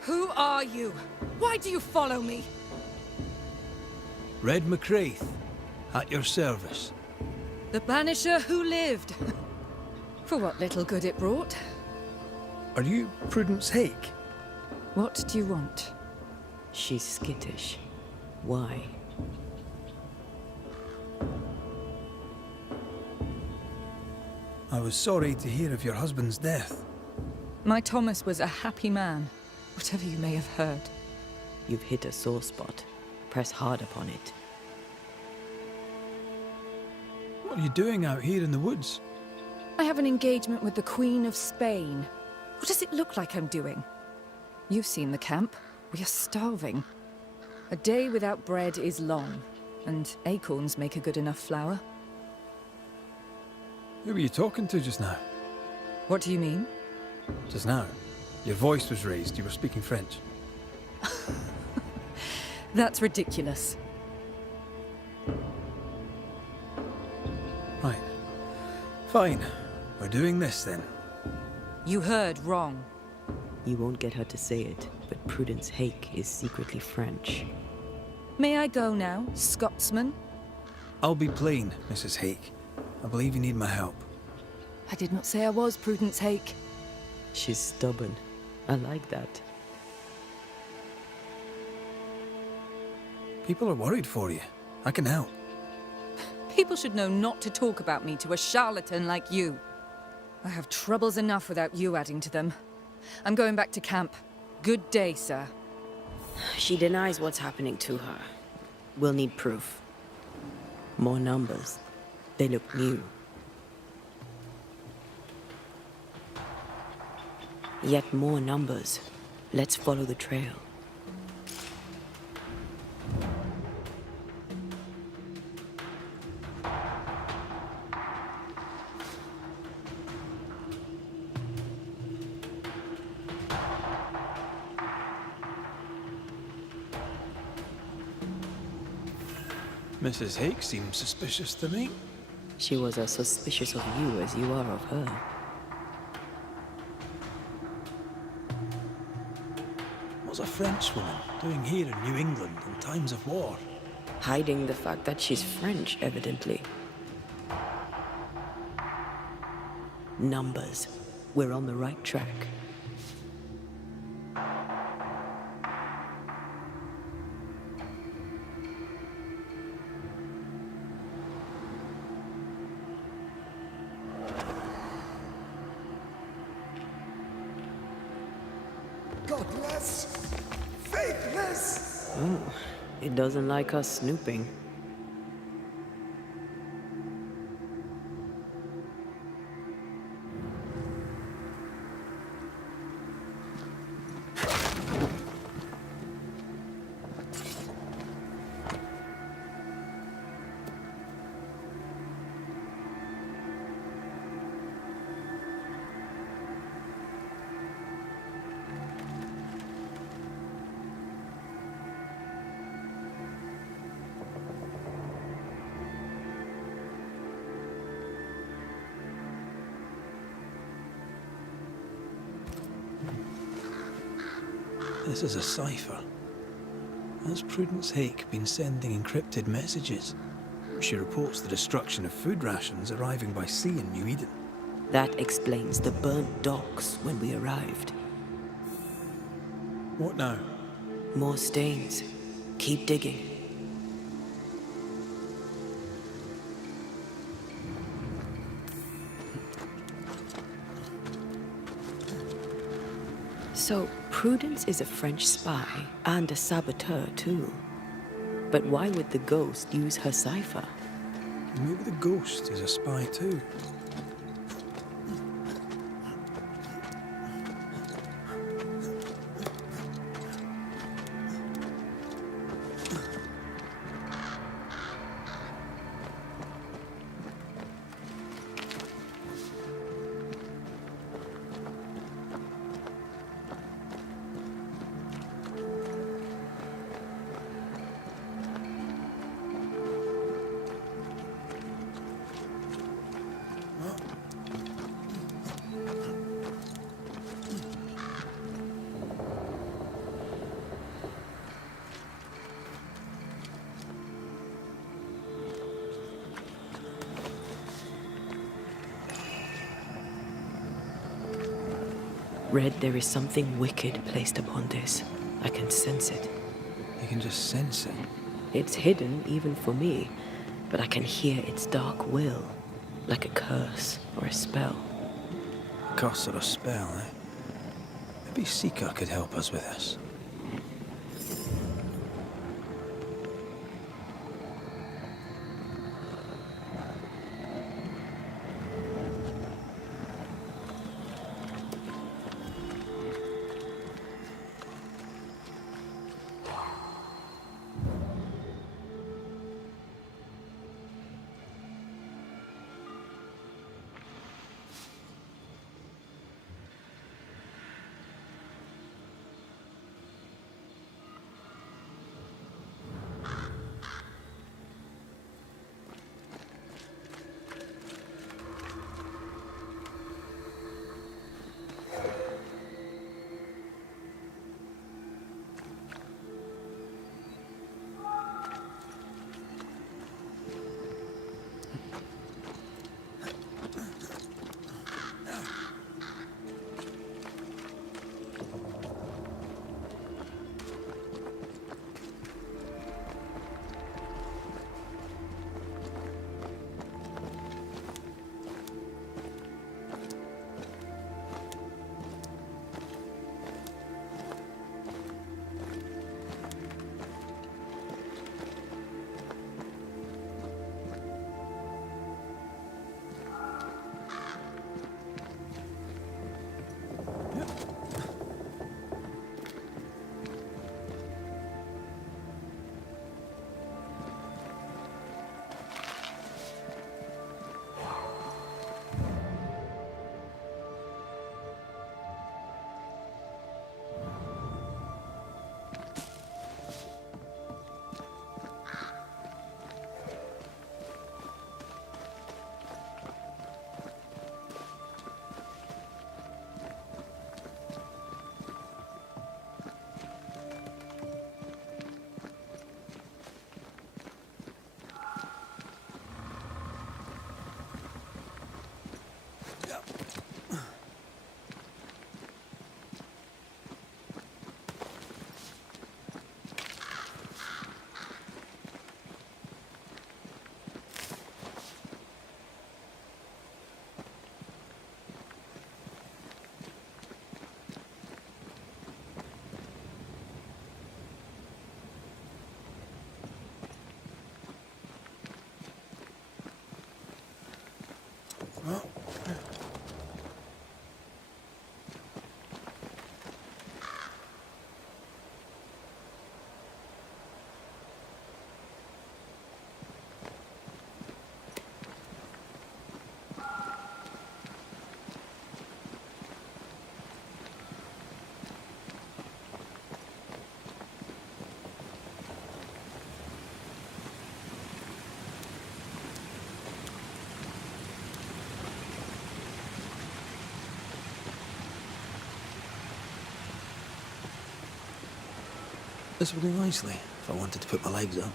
Who are you? Why do you follow me? Red McCraith, at your service. The Banisher who lived. For what little good it brought. Are you Prudence Hake? What do you want? She's skittish. Why? I was sorry to hear of your husband's death. My Thomas was a happy man, whatever you may have heard. You've hit a sore spot. Press hard upon it. What are you doing out here in the woods? I have an engagement with the Queen of Spain. What does it look like I'm doing? You've seen the camp. We are starving. A day without bread is long, and acorns make a good enough flour. Who were you talking to just now? What do you mean? Just now. Your voice was raised. You were speaking French. That's ridiculous. Right. Fine. We're doing this then. You heard wrong. You won't get her to say it, but Prudence Hake is secretly French. May I go now, Scotsman? I'll be plain, Mrs. Hake. I believe you need my help. I did not say I was Prudence Hake. She's stubborn. I like that. People are worried for you. I can help. People should know not to talk about me to a charlatan like you. I have troubles enough without you adding to them. I'm going back to camp. Good day, sir. She denies what's happening to her. We'll need proof. More numbers. They look new. Yet more numbers. Let's follow the trail. Mrs. Hake seems suspicious to me. She was as suspicious of you as you are of her. What's a Frenchwoman doing here in New England in times of war? Hiding the fact that she's French, evidently. Numbers. We're on the right track. Godless! Faithless! Oh, it doesn't like us snooping. This is a cipher. Has Prudence Hake been sending encrypted messages? She reports the destruction of food rations arriving by sea in New Eden. That explains the burnt docks when we arrived. What now? More stains. Keep digging. So, Prudence is a French spy and a saboteur, too. But why would the ghost use her cipher? Maybe the ghost is a spy too. Red, there is something wicked placed upon this. I can sense it. You can just sense it. It's hidden, even for me, but I can hear its dark will, like a curse or a spell. A curse or a spell, eh? Maybe Seeker could help us with this. This would do nicely if I wanted to put my legs up.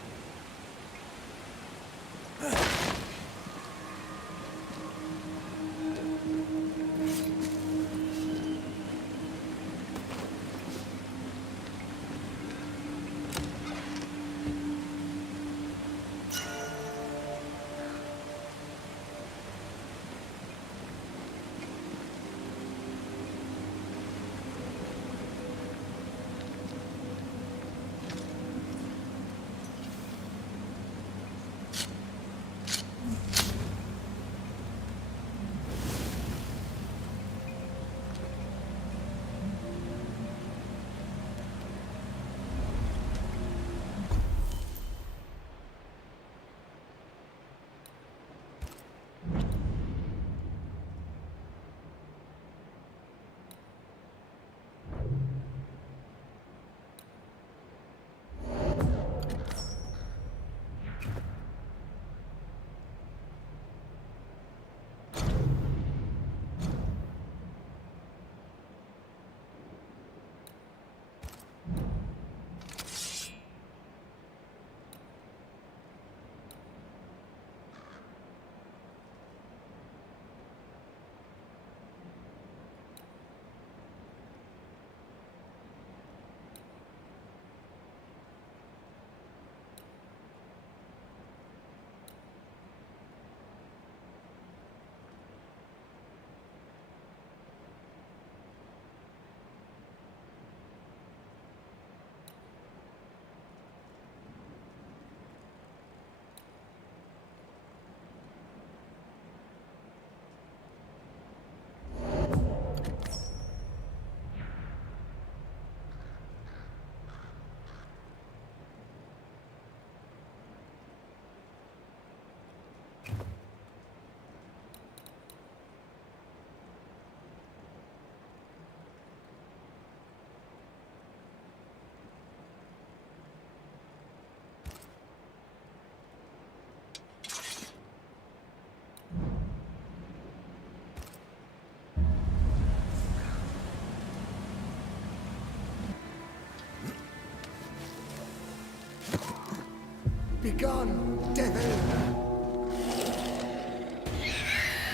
Begone, devil!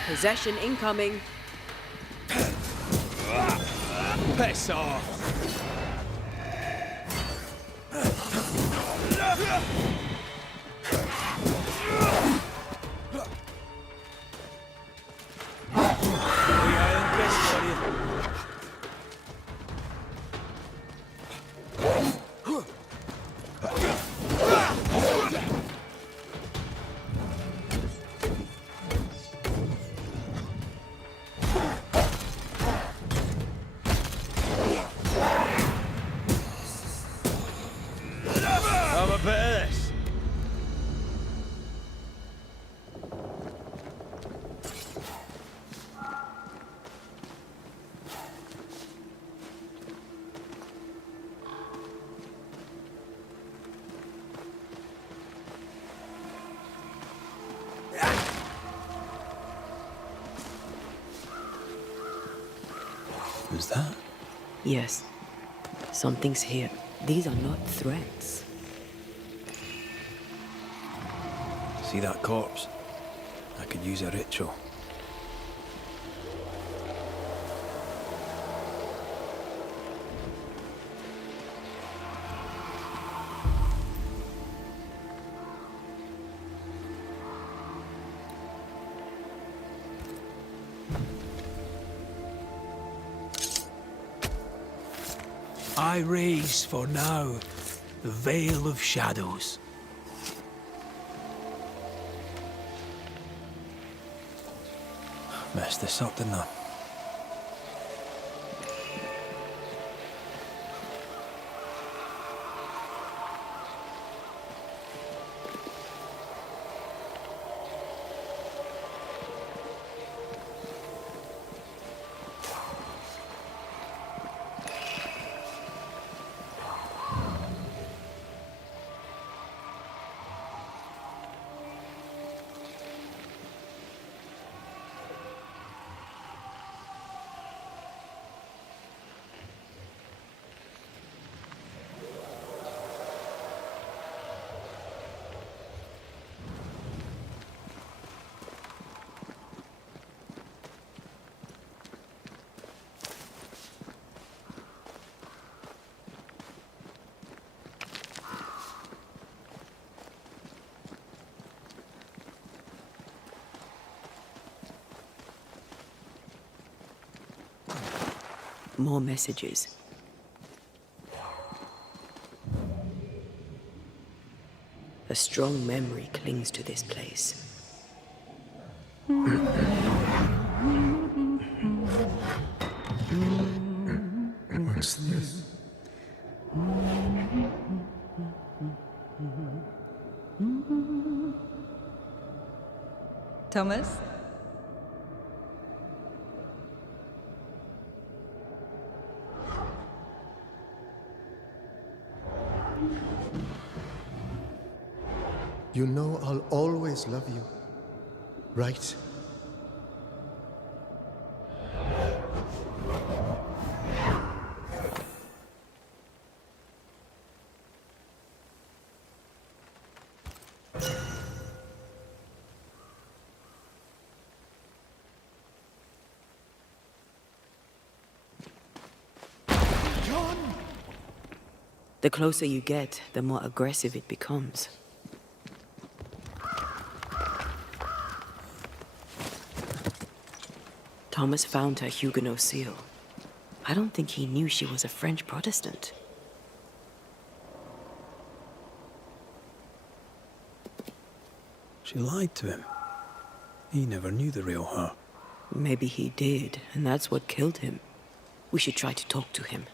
Possession incoming. Piss off! Was that? Yes. Something's here. These are not threats. See that corpse? I could use a ritual. I raise for now the veil of shadows. Messed this up, didn't I? More messages. A strong memory clings to this place. What's this? Thomas? You know I'll always love you, right? The closer you get, the more aggressive it becomes. Thomas found her Huguenot seal. I don't think he knew she was a French Protestant. She lied to him. He never knew the real her. Maybe he did, and that's what killed him. We should try to talk to him.